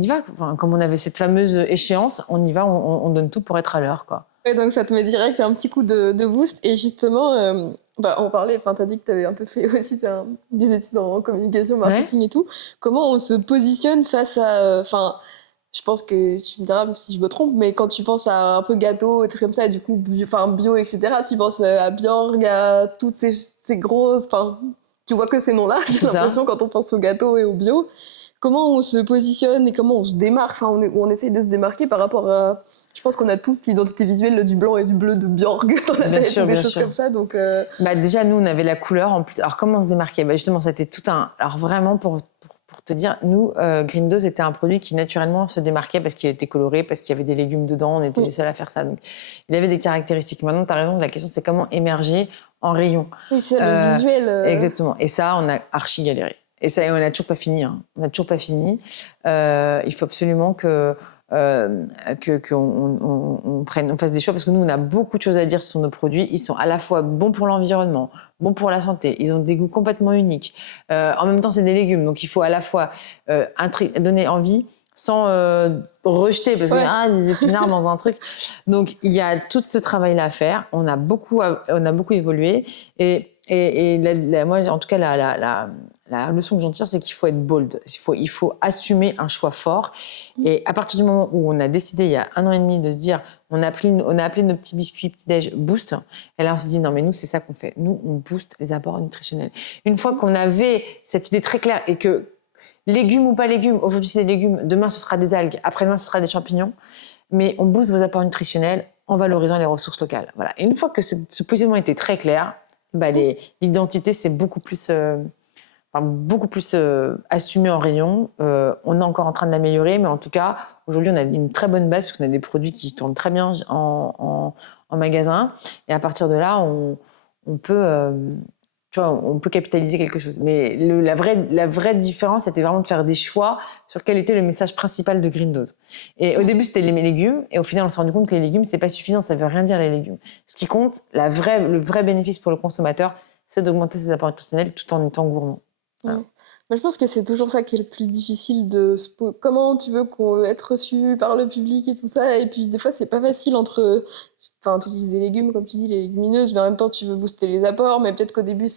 y va. Comme on avait cette fameuse échéance, on y va, on donne tout pour être à l'heure, quoi. Et donc, ça te met direct un petit coup de boost. Et justement, on parlait, t'as dit que t'avais un peu fait aussi des études en communication, marketing et tout. Comment on se positionne face à... je pense que tu me diras si je me trompe, mais quand tu penses à un peu gâteau, et trucs comme ça, et du coup, bio, etc., tu penses à Björk, à toutes ces grosses... tu vois que ces noms-là, j'ai l'impression, quand on pense au gâteau et au bio. comment on se positionne et comment on se démarque, enfin on essaye de se démarquer par rapport à... Je pense qu'on a tous l'identité visuelle du blanc et du bleu de Björk dans la tête, des choses comme ça. Donc déjà, nous, on avait la couleur en plus. Alors, comment on se démarquait? Justement, c'était tout un... Alors, vraiment, pour te dire, nous, Green Dose était un produit qui, naturellement, se démarquait parce qu'il était coloré, parce qu'il y avait des légumes dedans, on était les seuls à faire ça. Donc, il avait des caractéristiques. Maintenant, tu as raison, la question, c'est comment émerger en rayon. Oui, c'est le visuel. Exactement. Et ça, on a archi galéré. Et ça, on n'a toujours pas fini. Hein. On n'a toujours pas fini. Il faut absolument qu'on fasse des choix parce que nous, on a beaucoup de choses à dire sur nos produits. Ils sont à la fois bons pour l'environnement, bons pour la santé. Ils ont des goûts complètement uniques. En même temps, c'est des légumes. Donc, il faut à la fois donner envie sans rejeter parce que des épinards dans un truc. Donc, il y a tout ce travail-là à faire. On a beaucoup évolué. Et moi, en tout cas, la leçon que j'en tire, c'est qu'il faut être bold. Il faut assumer un choix fort. Et à partir du moment où on a décidé, il y a 1 an et demi, de se dire, on a appelé nos petits biscuits petit-déj Boost. Et là, on s'est dit, non, mais nous, c'est ça qu'on fait. Nous, on booste les apports nutritionnels. Une fois qu'on avait cette idée très claire et que légumes ou pas légumes, aujourd'hui, c'est des légumes, demain, ce sera des algues, après-demain, ce sera des champignons. Mais on booste vos apports nutritionnels en valorisant les ressources locales. Voilà. Et une fois que ce positionnement était très clair, l'identité, c'est beaucoup plus assumé en rayon. On est encore en train de l'améliorer, mais en tout cas, aujourd'hui, on a une très bonne base parce qu'on a des produits qui tournent très bien en magasin. Et à partir de là, on peut capitaliser quelque chose. Mais la vraie différence, c'était vraiment de faire des choix sur quel était le message principal de Green Dose. Et au début, c'était les légumes. Et au final, on s'est rendu compte que les légumes, c'est pas suffisant. Ça veut rien dire, les légumes. Ce qui compte, le vrai bénéfice pour le consommateur, c'est d'augmenter ses apports nutritionnels tout en étant gourmand. Voilà. Mais je pense que c'est toujours ça qui est le plus difficile comment tu veux être reçu par le public et tout ça. Et puis des fois, c'est pas facile tous les légumes, comme tu dis, les légumineuses, mais en même temps, tu veux booster les apports. Mais peut-être qu'au début,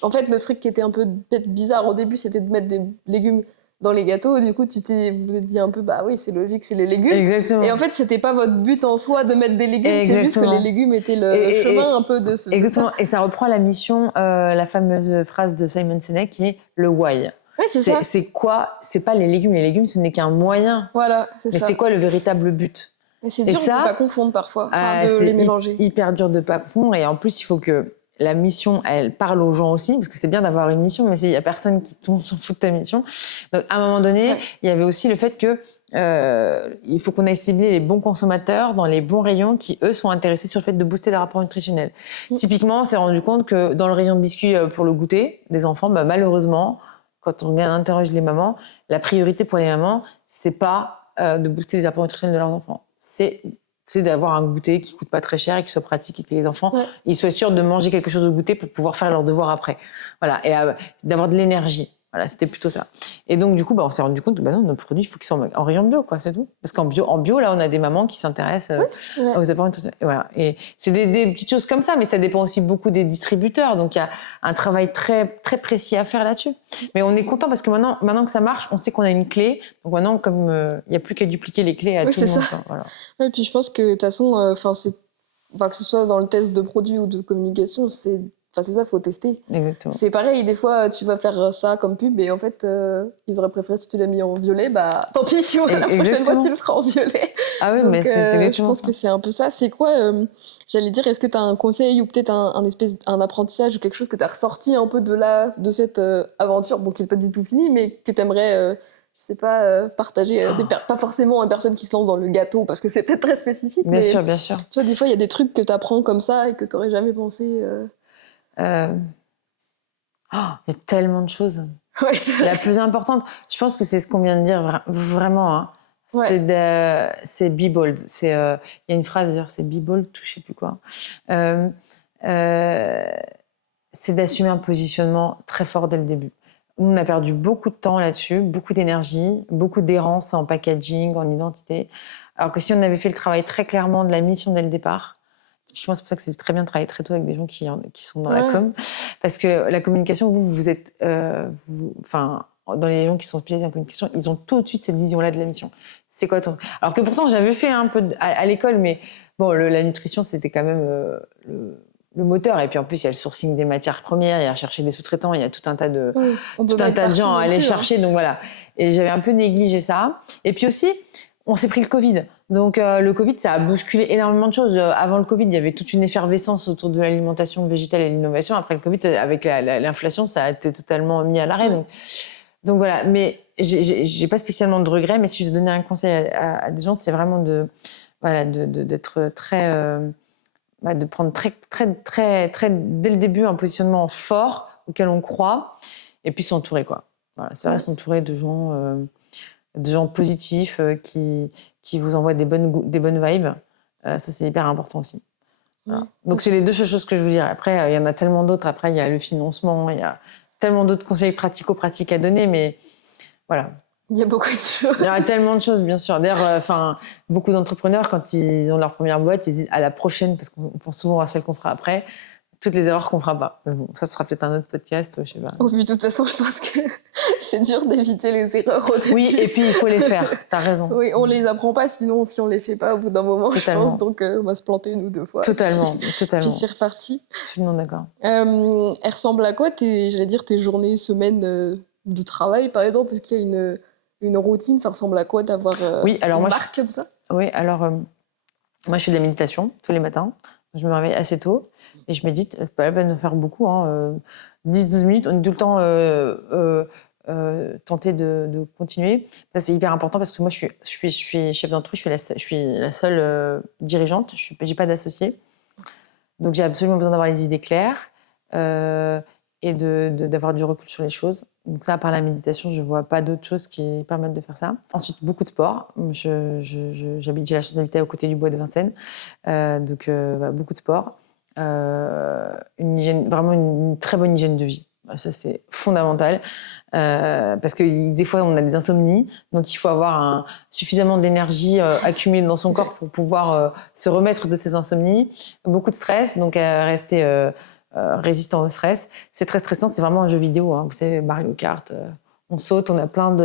en fait, le truc qui était un peu bizarre au début, c'était de mettre des légumes dans les gâteaux. Du coup, vous êtes dit un peu, bah oui, c'est logique, c'est les légumes. Exactement. Et en fait, c'était pas votre but en soi de mettre des légumes, c'est juste que les légumes étaient le chemin un peu de ce. Exactement. Et ça reprend la mission, la fameuse phrase de Simon Sinek qui est le why. Oui, c'est ça. C'est quoi? C'est pas les légumes. Les légumes, ce n'est qu'un moyen. Voilà, c'est ça. Mais c'est quoi le véritable but? Et c'est dur de pas confondre parfois, de les mélanger. C'est hyper dur de pas confondre. Et en plus, il faut que la mission, elle parle aux gens aussi, parce que c'est bien d'avoir une mission, mais s'il y a personne tout le monde s'en fout de ta mission. Donc, à un moment donné, il y avait aussi le fait que il faut qu'on aille cibler les bons consommateurs dans les bons rayons qui, eux, sont intéressés sur le fait de booster leur rapport nutritionnel. Typiquement, on s'est rendu compte que dans le rayon de biscuits pour le goûter des enfants, malheureusement, quand on interroge les mamans, la priorité pour les mamans, c'est pas de booster les apports nutritionnels de leurs enfants. C'est d'avoir un goûter qui coûte pas très cher et qui soit pratique et que les enfants ils soient sûrs de manger quelque chose au goûter pour pouvoir faire leurs devoirs après. Voilà, et d'avoir de l'énergie. Voilà, c'était plutôt ça. Et donc, du coup, on s'est rendu compte que non, nos produits, il faut qu'ils soient en rayon bio, quoi, c'est tout. Parce qu'en bio, là, on a des mamans qui s'intéressent aux apports nutritionnels. Et voilà. Et c'est des petites choses comme ça, mais ça dépend aussi beaucoup des distributeurs. Donc, il y a un travail très, très précis à faire là-dessus. Mais on est content parce que maintenant que ça marche, on sait qu'on a une clé. Donc maintenant, comme il n'y a plus qu'à dupliquer les clés à tout le monde. Ça. Voilà. Ouais, et puis je pense que de toute façon, que ce soit dans le test de produit ou de communication, c'est ça, faut tester. Exactement. C'est pareil, des fois, tu vas faire ça comme pub et en fait, ils auraient préféré si tu l'as mis en violet, tant pis, la prochaine fois, tu le feras en violet. Ah oui, donc, mais c'est exactement je pense que c'est un peu ça. C'est quoi, j'allais dire, est-ce que tu as un conseil ou peut-être un apprentissage ou quelque chose que tu as ressorti un peu de cette aventure, qui n'est pas du tout finie, mais que tu aimerais... je sais pas, partager, pas forcément à une personne qui se lance dans le gâteau, parce que c'est peut-être très spécifique. Bien sûr, bien sûr. Tu vois, des fois, il y a des trucs que tu apprends comme ça et que tu n'aurais jamais pensé. Il y a tellement de choses. Ouais, la plus importante, je pense que c'est ce qu'on vient de dire vraiment. Hein. C'est be bold. Il y a une phrase d'ailleurs, c'est be bold, je sais plus quoi. C'est d'assumer un positionnement très fort dès le début. Nous, on a perdu beaucoup de temps là-dessus, beaucoup d'énergie, beaucoup d'errance en packaging, en identité. Alors que si on avait fait le travail très clairement de la mission dès le départ, je pense que c'est pour ça que c'est très bien de travailler très tôt avec des gens qui sont dans la com. Parce que la communication, vous êtes... dans les gens qui sont spécialisés en communication, ils ont tout de suite cette vision-là de la mission. C'est quoi ton... Alors que pourtant, j'avais fait un peu à l'école, mais bon, la nutrition, c'était quand même le moteur. Et puis en plus, il y a le sourcing des matières premières, il y a chercher des sous-traitants, il y a tout un tas de, de gens à aller chercher. Donc voilà. Et j'avais un peu négligé ça. Et puis aussi, on s'est pris le Covid. Donc le Covid, ça a bousculé énormément de choses. Avant le Covid, il y avait toute une effervescence autour de l'alimentation végétale et l'innovation. Après le Covid, avec l'inflation, ça a été totalement mis à l'arrêt. Donc voilà. Mais j'ai pas spécialement de regrets. Mais si je donnais un conseil à des gens, c'est vraiment d'être très... de prendre très dès le début un positionnement fort auquel on croit et puis s'entourer quoi. Voilà, c'est vrai, s'entourer de gens positifs qui vous envoient des bonnes vibes. Ça c'est hyper important aussi. Voilà. Donc c'est les deux choses que je vous dirais. Après il y en a tellement d'autres. Après il y a le financement, il y a tellement d'autres conseils pratico-pratiques à donner, mais voilà. Il y a beaucoup de choses. Il y a tellement de choses, bien sûr. D'ailleurs, beaucoup d'entrepreneurs, quand ils ont leur première boîte, ils disent à la prochaine, parce qu'on pense souvent à celle qu'on fera après, toutes les erreurs qu'on fera pas. Mais bon, ça sera peut-être un autre podcast, je sais pas. Oui, de toute façon, je pense que c'est dur d'éviter les erreurs au début. Oui, et puis il faut les faire. T'as raison. Oui, on les apprend pas, sinon si on les fait pas au bout d'un moment, totalement. Je pense. Donc on va se planter une ou deux fois. Totalement. Puis c'est reparti. Absolument d'accord. Elle ressemble à quoi tes journées, semaines de travail, par exemple? Parce qu'il y a une routine, ça ressemble à quoi d'avoir une marque comme ça? Oui, alors moi je fais de la méditation tous les matins. Je me réveille assez tôt et je médite. C'est pas la peine de faire beaucoup, 10-12 minutes. On est tout le temps tenté de continuer. Ça c'est hyper important parce que moi je suis chef d'entreprise, je suis la seule dirigeante. J'ai pas d'associé, donc j'ai absolument besoin d'avoir les idées claires et d'avoir du recul sur les choses. Donc ça, par la méditation, je vois pas d'autres choses qui permettent de faire ça. Ensuite, beaucoup de sport. J'ai la chance d'habiter aux côtés du bois de Vincennes, donc beaucoup de sport. Vraiment une très bonne hygiène de vie. Ça, c'est fondamental. Parce que des fois, on a des insomnies, donc il faut avoir suffisamment d'énergie accumulée dans son corps pour pouvoir se remettre de ces insomnies. Beaucoup de stress, donc rester... résistant au stress. C'est très stressant, c'est vraiment un jeu vidéo. Vous savez, Mario Kart, on saute, on a plein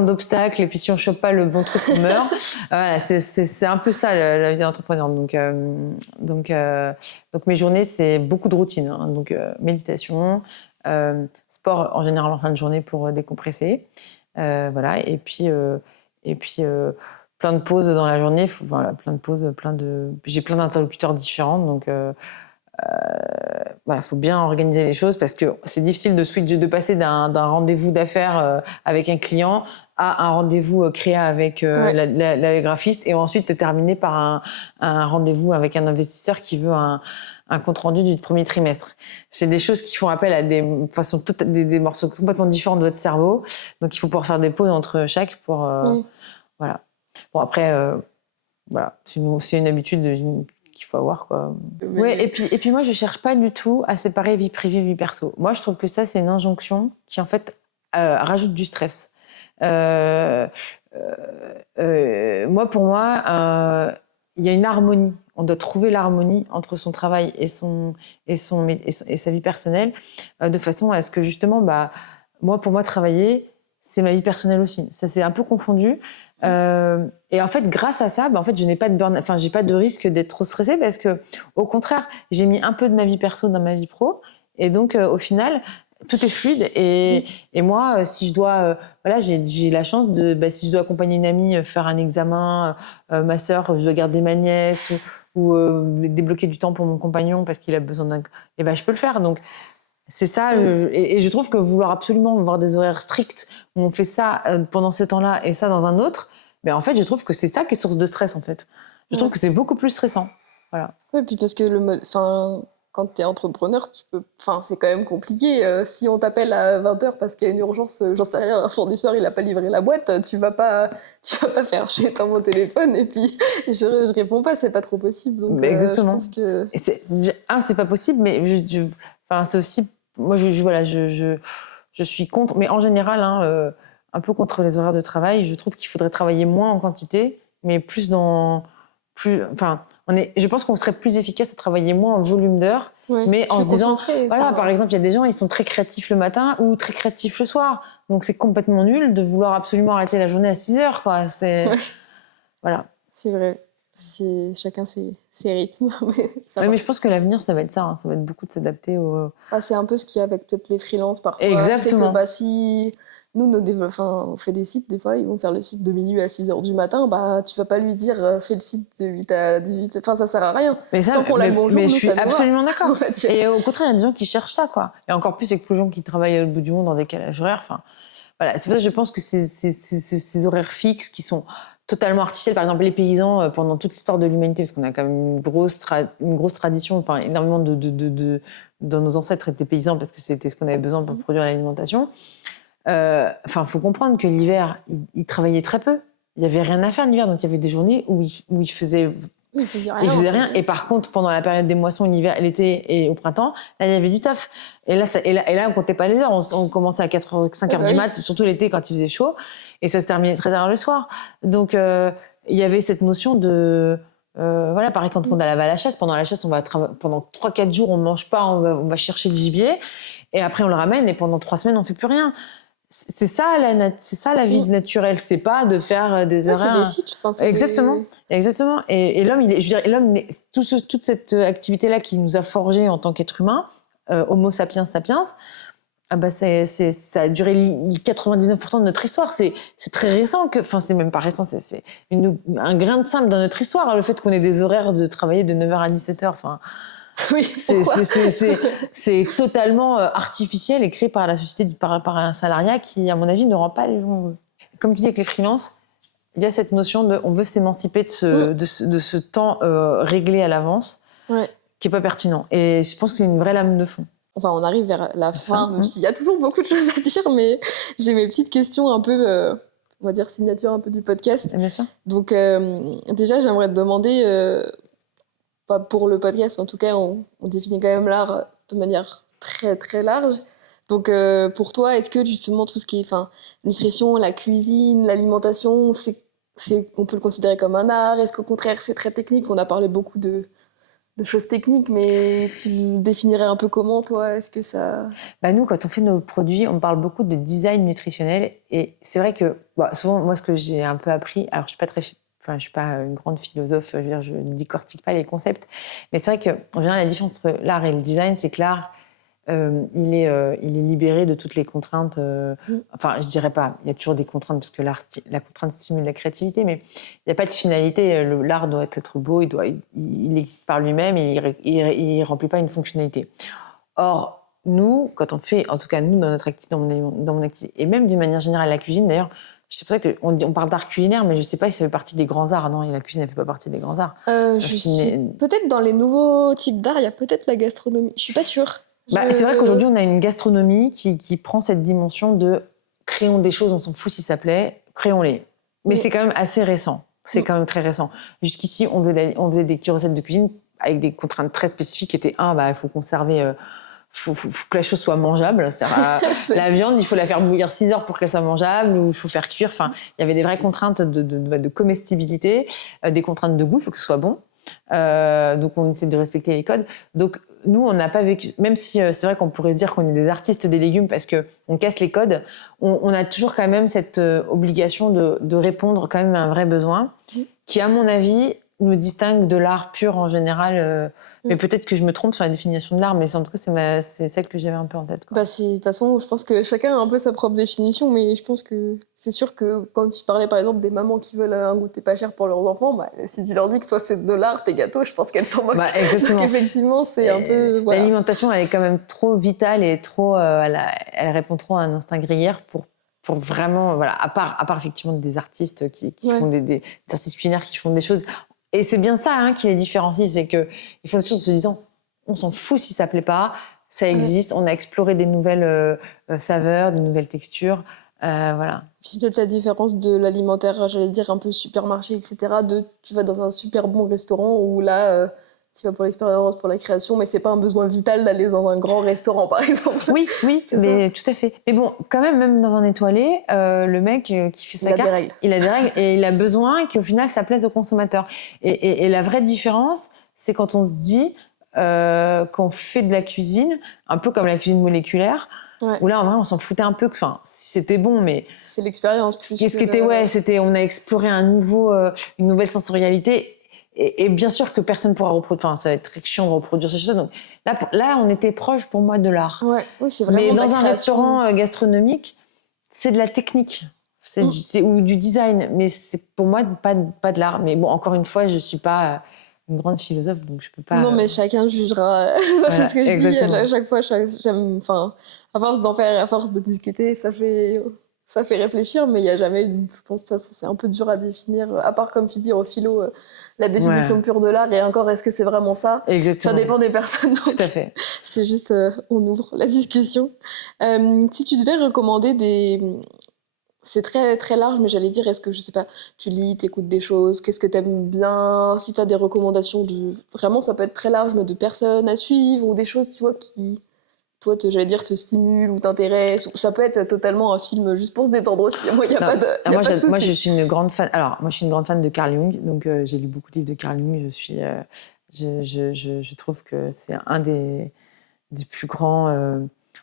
d'obstacles, et puis si on ne chope pas le bon truc, on meurt. Voilà, c'est un peu ça la vie d'entrepreneur. Donc mes journées, c'est beaucoup de routine. Donc méditation, sport en général en fin de journée pour décompresser. Voilà, et puis plein de pauses dans la journée. Plein de pauses, j'ai plein d'interlocuteurs différents, donc faut bien organiser les choses parce que c'est difficile de passer d'un rendez-vous d'affaires avec un client à un rendez-vous créa avec la graphiste et ensuite te terminer par un rendez-vous avec un investisseur qui veut un compte-rendu du premier trimestre. C'est des choses qui font appel à des morceaux complètement différents de votre cerveau. Donc, il faut pouvoir faire des pauses entre chaque pour... Voilà. Bon, après, c'est une habitude qu'il faut avoir, quoi. Ouais, et puis moi, je cherche pas du tout à séparer vie privée, vie perso. Moi, je trouve que ça, c'est une injonction qui, en fait, rajoute du stress. Pour moi, il y a une harmonie. On doit trouver l'harmonie entre son travail et sa vie personnelle, de façon à ce que, justement, pour moi, travailler, c'est ma vie personnelle aussi. Ça, c'est un peu confondu. Et en fait, grâce à ça, en fait, je n'ai pas de j'ai pas de risque d'être trop stressée parce que, au contraire, j'ai mis un peu de ma vie perso dans ma vie pro, et donc au final, tout est fluide. Et moi, si je dois, j'ai la chance si je dois accompagner une amie faire un examen, ma sœur, je dois garder ma nièce ou débloquer du temps pour mon compagnon parce qu'il a besoin d'un, je peux le faire. Donc c'est ça, et je trouve que vouloir absolument avoir des horaires stricts où on fait ça pendant ces temps-là et ça dans un autre, en fait, je trouve que c'est ça qui est source de stress, en fait. Je trouve que c'est beaucoup plus stressant. Voilà. Oui, puis parce que quand tu es entrepreneur, c'est quand même compliqué. Si on t'appelle à 20h parce qu'il y a une urgence, j'en sais rien, un fournisseur, il n'a pas livré la boîte, tu vas pas faire j'éteins mon téléphone et puis je réponds pas, c'est pas trop possible. Donc, exactement. Je pense que... c'est pas possible, mais c'est aussi... Moi, je suis contre, mais en général, un peu contre les horaires de travail. Je trouve qu'il faudrait travailler moins en quantité, mais plus je pense qu'on serait plus efficace à travailler moins en volume d'heures, mais en se disant, par exemple, il y a des gens, ils sont très créatifs le matin ou très créatifs le soir. Donc, c'est complètement nul de vouloir absolument arrêter la journée à 6 heures, quoi. Voilà. C'est vrai. chacun ses rythmes. Mais je pense que l'avenir, ça va être ça. Hein. Ça va être beaucoup de s'adapter au... c'est un peu ce qu'il y a avec peut-être les freelances parfois. Exactement. C'est que si nous, on fait des sites, des fois, ils vont faire le site de minuit à 6h du matin, tu vas pas lui dire fais le site de 8 à 18. Enfin, ça sert à rien. Mais ça, tant qu'on l'a le bonjour, mais nous, je suis ça nous absolument va. d'accord. Et au contraire, il y a des gens qui cherchent ça, quoi. Et encore plus avec tous les gens qui travaillent à l'autre bout du monde en décalage horaire. Enfin, voilà. C'est pour ça que je pense que ces horaires fixes qui sont totalement artificiels. Par exemple, les paysans, pendant toute l'histoire de l'humanité, parce qu'on a quand même une grosse tradition, enfin, énormément dans nos ancêtres étaient paysans parce que c'était ce qu'on avait besoin pour produire l'alimentation. Enfin, faut comprendre que l'hiver, ils travaillaient très peu. Il y avait rien à faire l'hiver, donc il y avait des journées où ils faisaient rien. Et par contre, pendant la période des moissons, l'hiver, l'été et au printemps, là, il y avait du taf. Et là, on comptait pas les heures. On commençait à 5h du mat, surtout l'été quand il faisait chaud. Et ça se terminait très tard le soir. Donc, il y avait cette notion de... voilà, pareil, quand on allait à la chasse, pendant la chasse, pendant 3-4 jours, on mange pas, on va chercher le gibier. Et après, on le ramène et pendant 3 semaines, on fait plus rien. C'est ça la vie naturelle, c'est pas de faire des horaires. C'est des cycles. Exactement. Et l'homme, toute cette activité-là qui nous a forgés en tant qu'être humain, Homo sapiens sapiens, ça a duré 99% de notre histoire. C'est très récent c'est même pas récent, c'est un grain de sable dans notre histoire, le fait qu'on ait des horaires de travailler de 9h à 17h. Enfin. Oui, c'est totalement artificiel et créé par la société, par un salariat qui, à mon avis, ne rend pas les gens heureux. Comme tu dis avec les freelances, il y a cette notion de on veut s'émanciper de ce temps réglé à l'avance, qui n'est pas pertinent. Et je pense que c'est une vraie lame de fond. Enfin, on arrive vers la fin, même s'il y a toujours beaucoup de choses à dire, mais j'ai mes petites questions un peu, on va dire signature un peu du podcast. Bien sûr. Donc, déjà, j'aimerais te demander... pour le podcast, en tout cas, on définit quand même l'art de manière très, très large. Donc, pour toi, est-ce que justement tout ce qui est nutrition, la cuisine, l'alimentation, on peut le considérer comme un art? Est-ce qu'au contraire, c'est très technique? On a parlé beaucoup de choses techniques, mais tu définirais un peu comment, toi? Est-ce que ça... Nous, quand on fait nos produits, on parle beaucoup de design nutritionnel. Et c'est vrai que souvent, moi, ce que j'ai un peu appris, alors je ne suis pas une grande philosophe, je ne décortique pas les concepts. Mais c'est vrai qu'en général, la différence entre l'art et le design, c'est que l'art, il est libéré de toutes les contraintes. Enfin, je ne dirais pas, il y a toujours des contraintes, parce que la contrainte stimule la créativité, mais il n'y a pas de finalité. L'art doit être beau, il existe par lui-même et il ne remplit pas une fonctionnalité. Or, nous, quand on fait, en tout cas nous, dans notre activité, dans mon activité, et même d'une manière générale, la cuisine d'ailleurs, c'est pour ça qu'on parle d'art culinaire, mais je ne sais pas si ça fait partie des grands arts. Non, la cuisine, elle ne fait pas partie des grands arts. Peut-être dans les nouveaux types d'art, il y a peut-être la gastronomie. Je ne suis pas sûre. C'est vrai qu'aujourd'hui, on a une gastronomie qui prend cette dimension de créons des choses, on s'en fout si ça plaît, créons-les. Mais c'est quand même assez récent. C'est quand même très récent. Jusqu'ici, on faisait des recettes de cuisine avec des contraintes très spécifiques qui étaient il faut conserver... faut que la chose soit mangeable. La viande, il faut la faire bouillir 6 heures pour qu'elle soit mangeable, ou il faut faire cuire. Enfin, il y avait des vraies contraintes de comestibilité, des contraintes de goût, il faut que ce soit bon. Donc, on essaie de respecter les codes. Donc, nous, on n'a pas vécu... Même si c'est vrai qu'on pourrait se dire qu'on est des artistes des légumes parce qu'on casse les codes, on a toujours quand même cette obligation de répondre quand même à un vrai besoin qui, à mon avis, nous distingue de l'art pur en général... Mais peut-être que je me trompe sur la définition de l'art, mais en tout cas, c'est celle que j'avais un peu en tête. De toute façon, je pense que chacun a un peu sa propre définition, mais je pense que c'est sûr que quand tu parlais par exemple des mamans qui veulent un goûter pas cher pour leurs enfants, si tu leur dis que toi c'est de l'art, tes gâteaux, je pense qu'elles s'en moquent. Exactement. Donc effectivement, c'est un peu... Voilà. L'alimentation, elle est quand même trop vitale et trop, elle répond trop à un instinct grégaire pour vraiment... Voilà, à part effectivement des artistes qui font des artistes culinaires qui font des choses... Et c'est bien ça qui les différencie, c'est qu'ils font des choses en se disant on s'en fout si ça plaît pas, ça existe, on a exploré des nouvelles saveurs, des nouvelles textures, voilà. Puis peut-être la différence de l'alimentaire, j'allais dire un peu supermarché, etc. Tu vas dans un super bon restaurant où là, tu vas pour l'expérience, pour la création, mais c'est pas un besoin vital d'aller dans un grand restaurant, par exemple. Oui, mais tout à fait. Mais bon, quand même dans un étoilé, le mec qui fait sa carte, il a des règles et il a besoin qu'au final, ça plaise au consommateur. Et la vraie différence, c'est quand on se dit qu'on fait de la cuisine, un peu comme la cuisine moléculaire, où là, en vrai, on s'en foutait un peu que, si c'était bon, mais... C'est l'expérience. On a exploré une nouvelle sensorialité. et bien sûr que personne ne pourra reproduire. Enfin, ça va être très chiant de reproduire ces choses. Donc là, on était proche pour moi de l'art. Ouais, oui, c'est vraiment Mais de la dans un création. restaurant gastronomique, c'est de la technique. Ou du design, mais c'est pour moi pas de l'art. Mais bon, encore une fois, je suis pas une grande philosophe, donc je peux pas. Non, mais chacun jugera. C'est ce que je dis à chaque fois. Enfin, à force d'en faire, à force de discuter, ça fait réfléchir, mais il y a jamais. Je pense de toute façon, c'est un peu dur à définir. À part comme tu dis au philo, la définition pure de l'art. Et encore, est-ce que c'est vraiment ça? Exactement. Ça dépend des personnes. Donc, tout à fait. C'est juste, on ouvre la discussion. Si tu devais recommander des c'est très, très large, mais j'allais dire, est-ce que, je sais pas, tu lis, t'écoutes des choses, qu'est-ce que t'aimes bien, si t'as des recommandations de... Vraiment, ça peut être très large, mais de personnes à suivre, ou des choses, tu vois, qui, toi, j'allais dire, te stimulent ou t'intéressent, ou ça peut être totalement un film juste pour se détendre aussi. Moi, il n'y a pas de Moi, je suis une grande fan... Alors, moi, je suis une grande fan de Carl Jung, donc j'ai lu beaucoup de livres de Carl Jung, je trouve que c'est un des plus grands...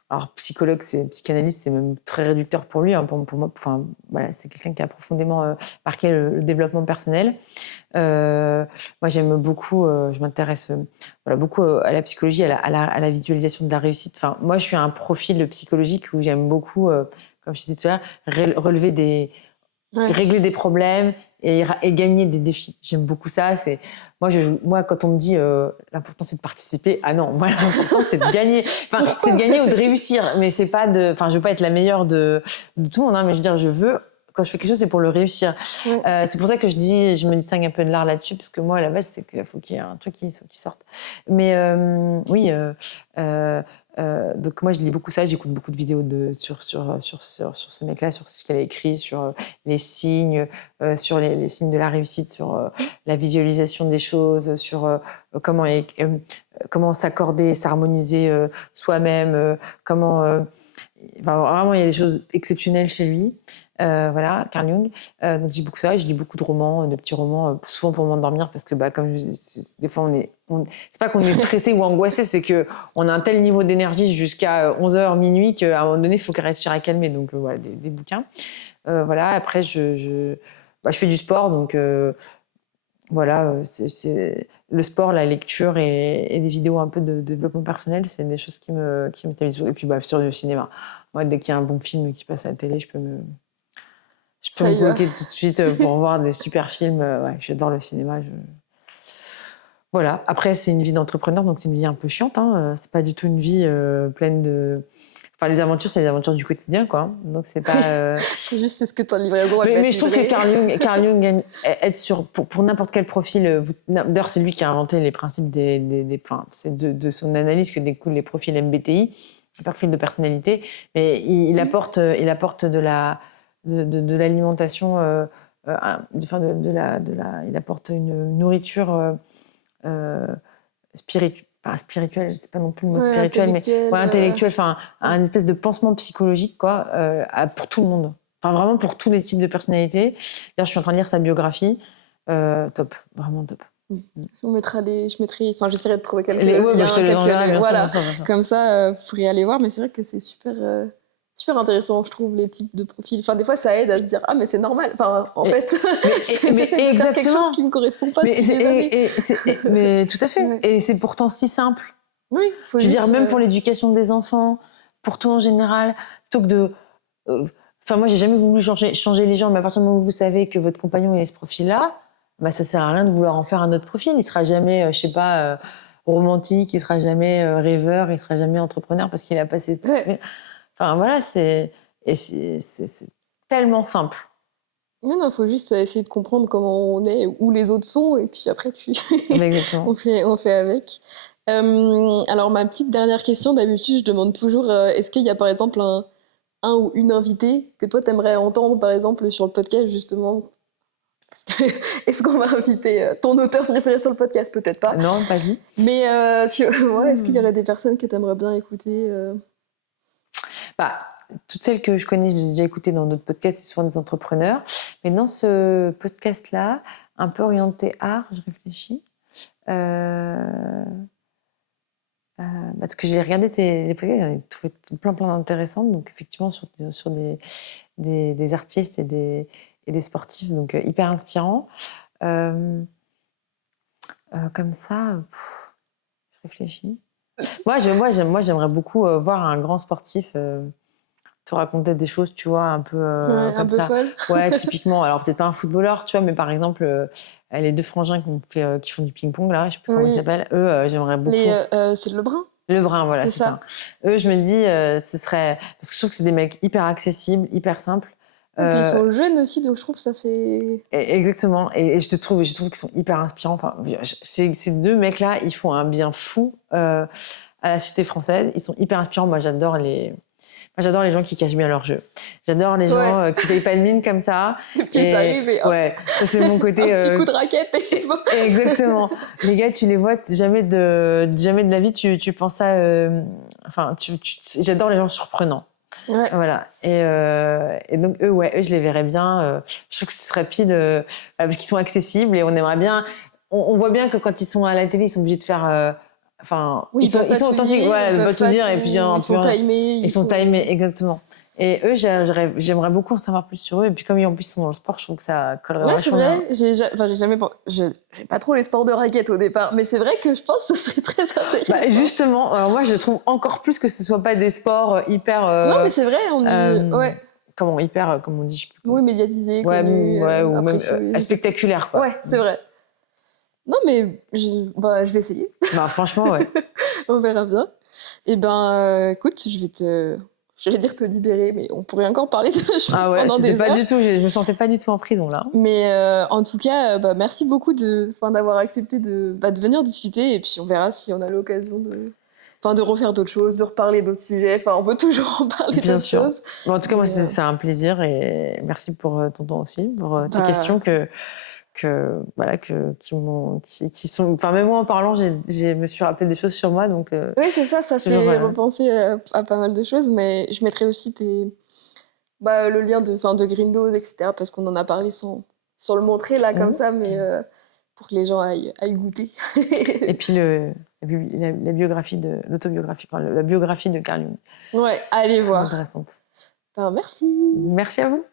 Alors, psychologue, psychanalyste, c'est même très réducteur pour lui. Hein, pour moi, enfin, voilà, c'est quelqu'un qui a profondément marqué le développement personnel. Moi, j'aime beaucoup, je m'intéresse beaucoup à la psychologie, à la visualisation de la réussite. Enfin, moi, je suis un profil psychologique où j'aime beaucoup, comme je disais tout à l'heure, régler des problèmes et gagner des défis. J'aime beaucoup ça. Moi, quand on me dit l'important c'est de participer, ah non, moi l'important c'est de gagner. Enfin, c'est de gagner ou de réussir, mais c'est pas de. Enfin, je veux pas être la meilleure de tout le monde, hein, mais je veux dire, quand je fais quelque chose, c'est pour le réussir. Ouais. C'est pour ça que je me distingue un peu de l'art là-dessus, parce que moi, à la base, c'est qu'il faut qu'il y ait un truc qui sorte. Mais oui. Donc moi je lis beaucoup ça, j'écoute beaucoup de vidéos sur ce mec-là, sur ce qu'il a écrit, sur les signes, sur les signes de la réussite, sur la visualisation des choses, sur comment s'accorder, s'harmoniser soi-même, comment... vraiment il y a des choses exceptionnelles chez lui. Voilà, Carl Jung. Donc je lis beaucoup ça, je lis beaucoup de romans, de petits romans, souvent pour m'endormir parce que comme des fois c'est pas qu'on est stressé ou angoissé, c'est que on a un tel niveau d'énergie jusqu'à 11h minuit qu'à un moment donné il faut réussir à calmer. Donc voilà, des bouquins. Voilà, après je fais du sport, donc voilà, c'est le sport, la lecture et des vidéos un peu de développement personnel, c'est des choses qui me stabilisent. Et puis sur le cinéma. Moi, dès qu'il y a un bon film qui passe à la télé, je peux me bloquer tout de suite pour voir des super films. Ouais, j'adore le cinéma. Voilà. Après, c'est une vie d'entrepreneur, donc c'est une vie un peu chiante. Hein. C'est pas du tout une vie pleine de... Enfin, les aventures, c'est les aventures du quotidien, quoi. Donc, c'est pas... c'est juste ce que ton livraison... Mais je trouve que Carl Jung aide pour n'importe quel profil. D'ailleurs, c'est lui qui a inventé les principes c'est de son analyse que découlent les profils MBTI, les profils de personnalité. Mais il apporte de l'alimentation, il apporte une nourriture spirituelle, je sais pas non plus le mot spirituel, mais intellectuel, enfin un espèce de pansement psychologique quoi, pour tout le monde. Enfin vraiment pour tous les types de personnalités. D'ailleurs, je suis en train de lire sa biographie, top, vraiment top. J'essaierai de trouver quelques liens, voilà, comme ça, vous pourrez aller voir. Mais c'est vrai que c'est super intéressant, je trouve, les types de profils. Enfin, des fois, ça aide à se dire ah mais c'est normal. Enfin, en fait, j'essaie de faire quelque chose qui me correspond pas depuis des années. Mais tout à fait. Ouais. Et c'est pourtant si simple. Oui. Je veux dire, même pour l'éducation des enfants, pour tout en général, plutôt que de. Moi, j'ai jamais voulu changer les gens, mais à partir du moment où vous savez que votre compagnon il a ce profil-là, ça sert à rien de vouloir en faire un autre profil. Il sera jamais, je sais pas, romantique, il sera jamais rêveur, il sera jamais entrepreneur parce qu'il a passé tout ça. Enfin voilà, c'est tellement simple. Non, faut juste essayer de comprendre comment on est, où les autres sont, et puis après Exactement. on fait avec. Alors ma petite dernière question, d'habitude je demande toujours, est-ce qu'il y a par exemple un ou une invitée que toi t'aimerais entendre par exemple sur le podcast justement? Est-ce qu'on va inviter ton auteur préféré sur le podcast? Peut-être pas. Non, vas-y. Mais est-ce qu'il y aurait des personnes que t'aimerais bien écouter? Toutes celles que je connais, je les ai déjà écoutées dans d'autres podcasts, c'est souvent des entrepreneurs. Mais dans ce podcast-là, un peu orienté art, je réfléchis. Parce que j'ai regardé tes podcasts, j'en ai trouvé plein d'intéressantes. Donc effectivement, sur des artistes et des sportifs, donc hyper inspirants. Comme ça, je réfléchis. Moi, j'aimerais beaucoup voir un grand sportif te raconter des choses, tu vois, un peu Ouais, comme un peu ça. folle. Ouais, typiquement. Alors, peut-être pas un footballeur, tu vois, mais par exemple, les deux frangins qui font du ping-pong, là, je sais plus comment ils Oui. s'appellent. Eux, j'aimerais beaucoup. C'est Lebrun. Lebrun, voilà, C'est c'est ça. Eux, je me dis, ce serait... Parce que je trouve que c'est des mecs hyper accessibles, hyper simples. Et puis ils sont jeunes aussi, donc je trouve que ça fait... Exactement. Et je trouve qu'ils sont hyper inspirants. Enfin, ces deux mecs-là, ils font un bien fou à la société française. Ils sont hyper inspirants. Moi, j'adore les gens qui cachent bien leur jeu. J'adore les gens qui payent pas de mine comme ça. Et puis ça arrive et hop. Ouais, ça c'est mon côté. Un petit coup de raquette et c'est bon. Exactement. Les gars, tu les vois jamais de la vie, tu penses à. Enfin, j'adore les gens surprenants. Ouais. Voilà. Et donc, eux, je les verrais bien. Je trouve que ce serait pile. Parce qu'ils sont accessibles et on aimerait bien. On voit bien que quand ils sont à la télé, ils sont obligés de faire. Enfin, oui, ils sont authentiques. Voilà, ils peuvent pas tout dire. Et puis, ils sont timés. Ils sont timés, exactement. Et eux, j'aimerais beaucoup en savoir plus sur eux. Et puis, comme en plus ils sont dans le sport, je trouve que ça collerait vachement bien. C'est vrai. J'ai jamais j'ai pas trop les sports de raquettes au départ, mais c'est vrai que je pense que ce serait très intéressant. Bah, justement, alors moi, je trouve encore plus que ce soit pas des sports hyper. Non, mais c'est vrai, on est. Ouais. Comment hyper, comme on dit, je sais plus. Oui, médiatisé, ouais, connu, ou même spectaculaire, quoi. Ouais, c'est vrai. Non, mais je vais essayer. Bah, franchement, ouais. On verra bien. Et ben, écoute, j'allais dire te libérer, mais on pourrait encore parler de choses pendant des heures. Pas du tout, je me sentais pas du tout en prison, là. Mais en tout cas, merci beaucoup d'avoir accepté de venir discuter. Et puis, on verra si on a l'occasion de refaire d'autres choses, de reparler d'autres sujets. Enfin, on peut toujours en parler d'autres choses. Bon, en tout cas, moi, c'est un plaisir. Et merci pour ton temps aussi, pour tes questions qui sont... Enfin, même moi, en parlant, je me suis rappelé des choses sur moi, donc... oui, c'est ça fait repenser à pas mal de choses, mais je mettrai aussi le lien de Green Dose, etc., parce qu'on en a parlé sans le montrer, là, comme ça, mais pour que les gens aillent goûter. Et puis, la biographie la biographie de Carl Jung. Ouais, allez voir. Intéressante. Merci. Merci à vous.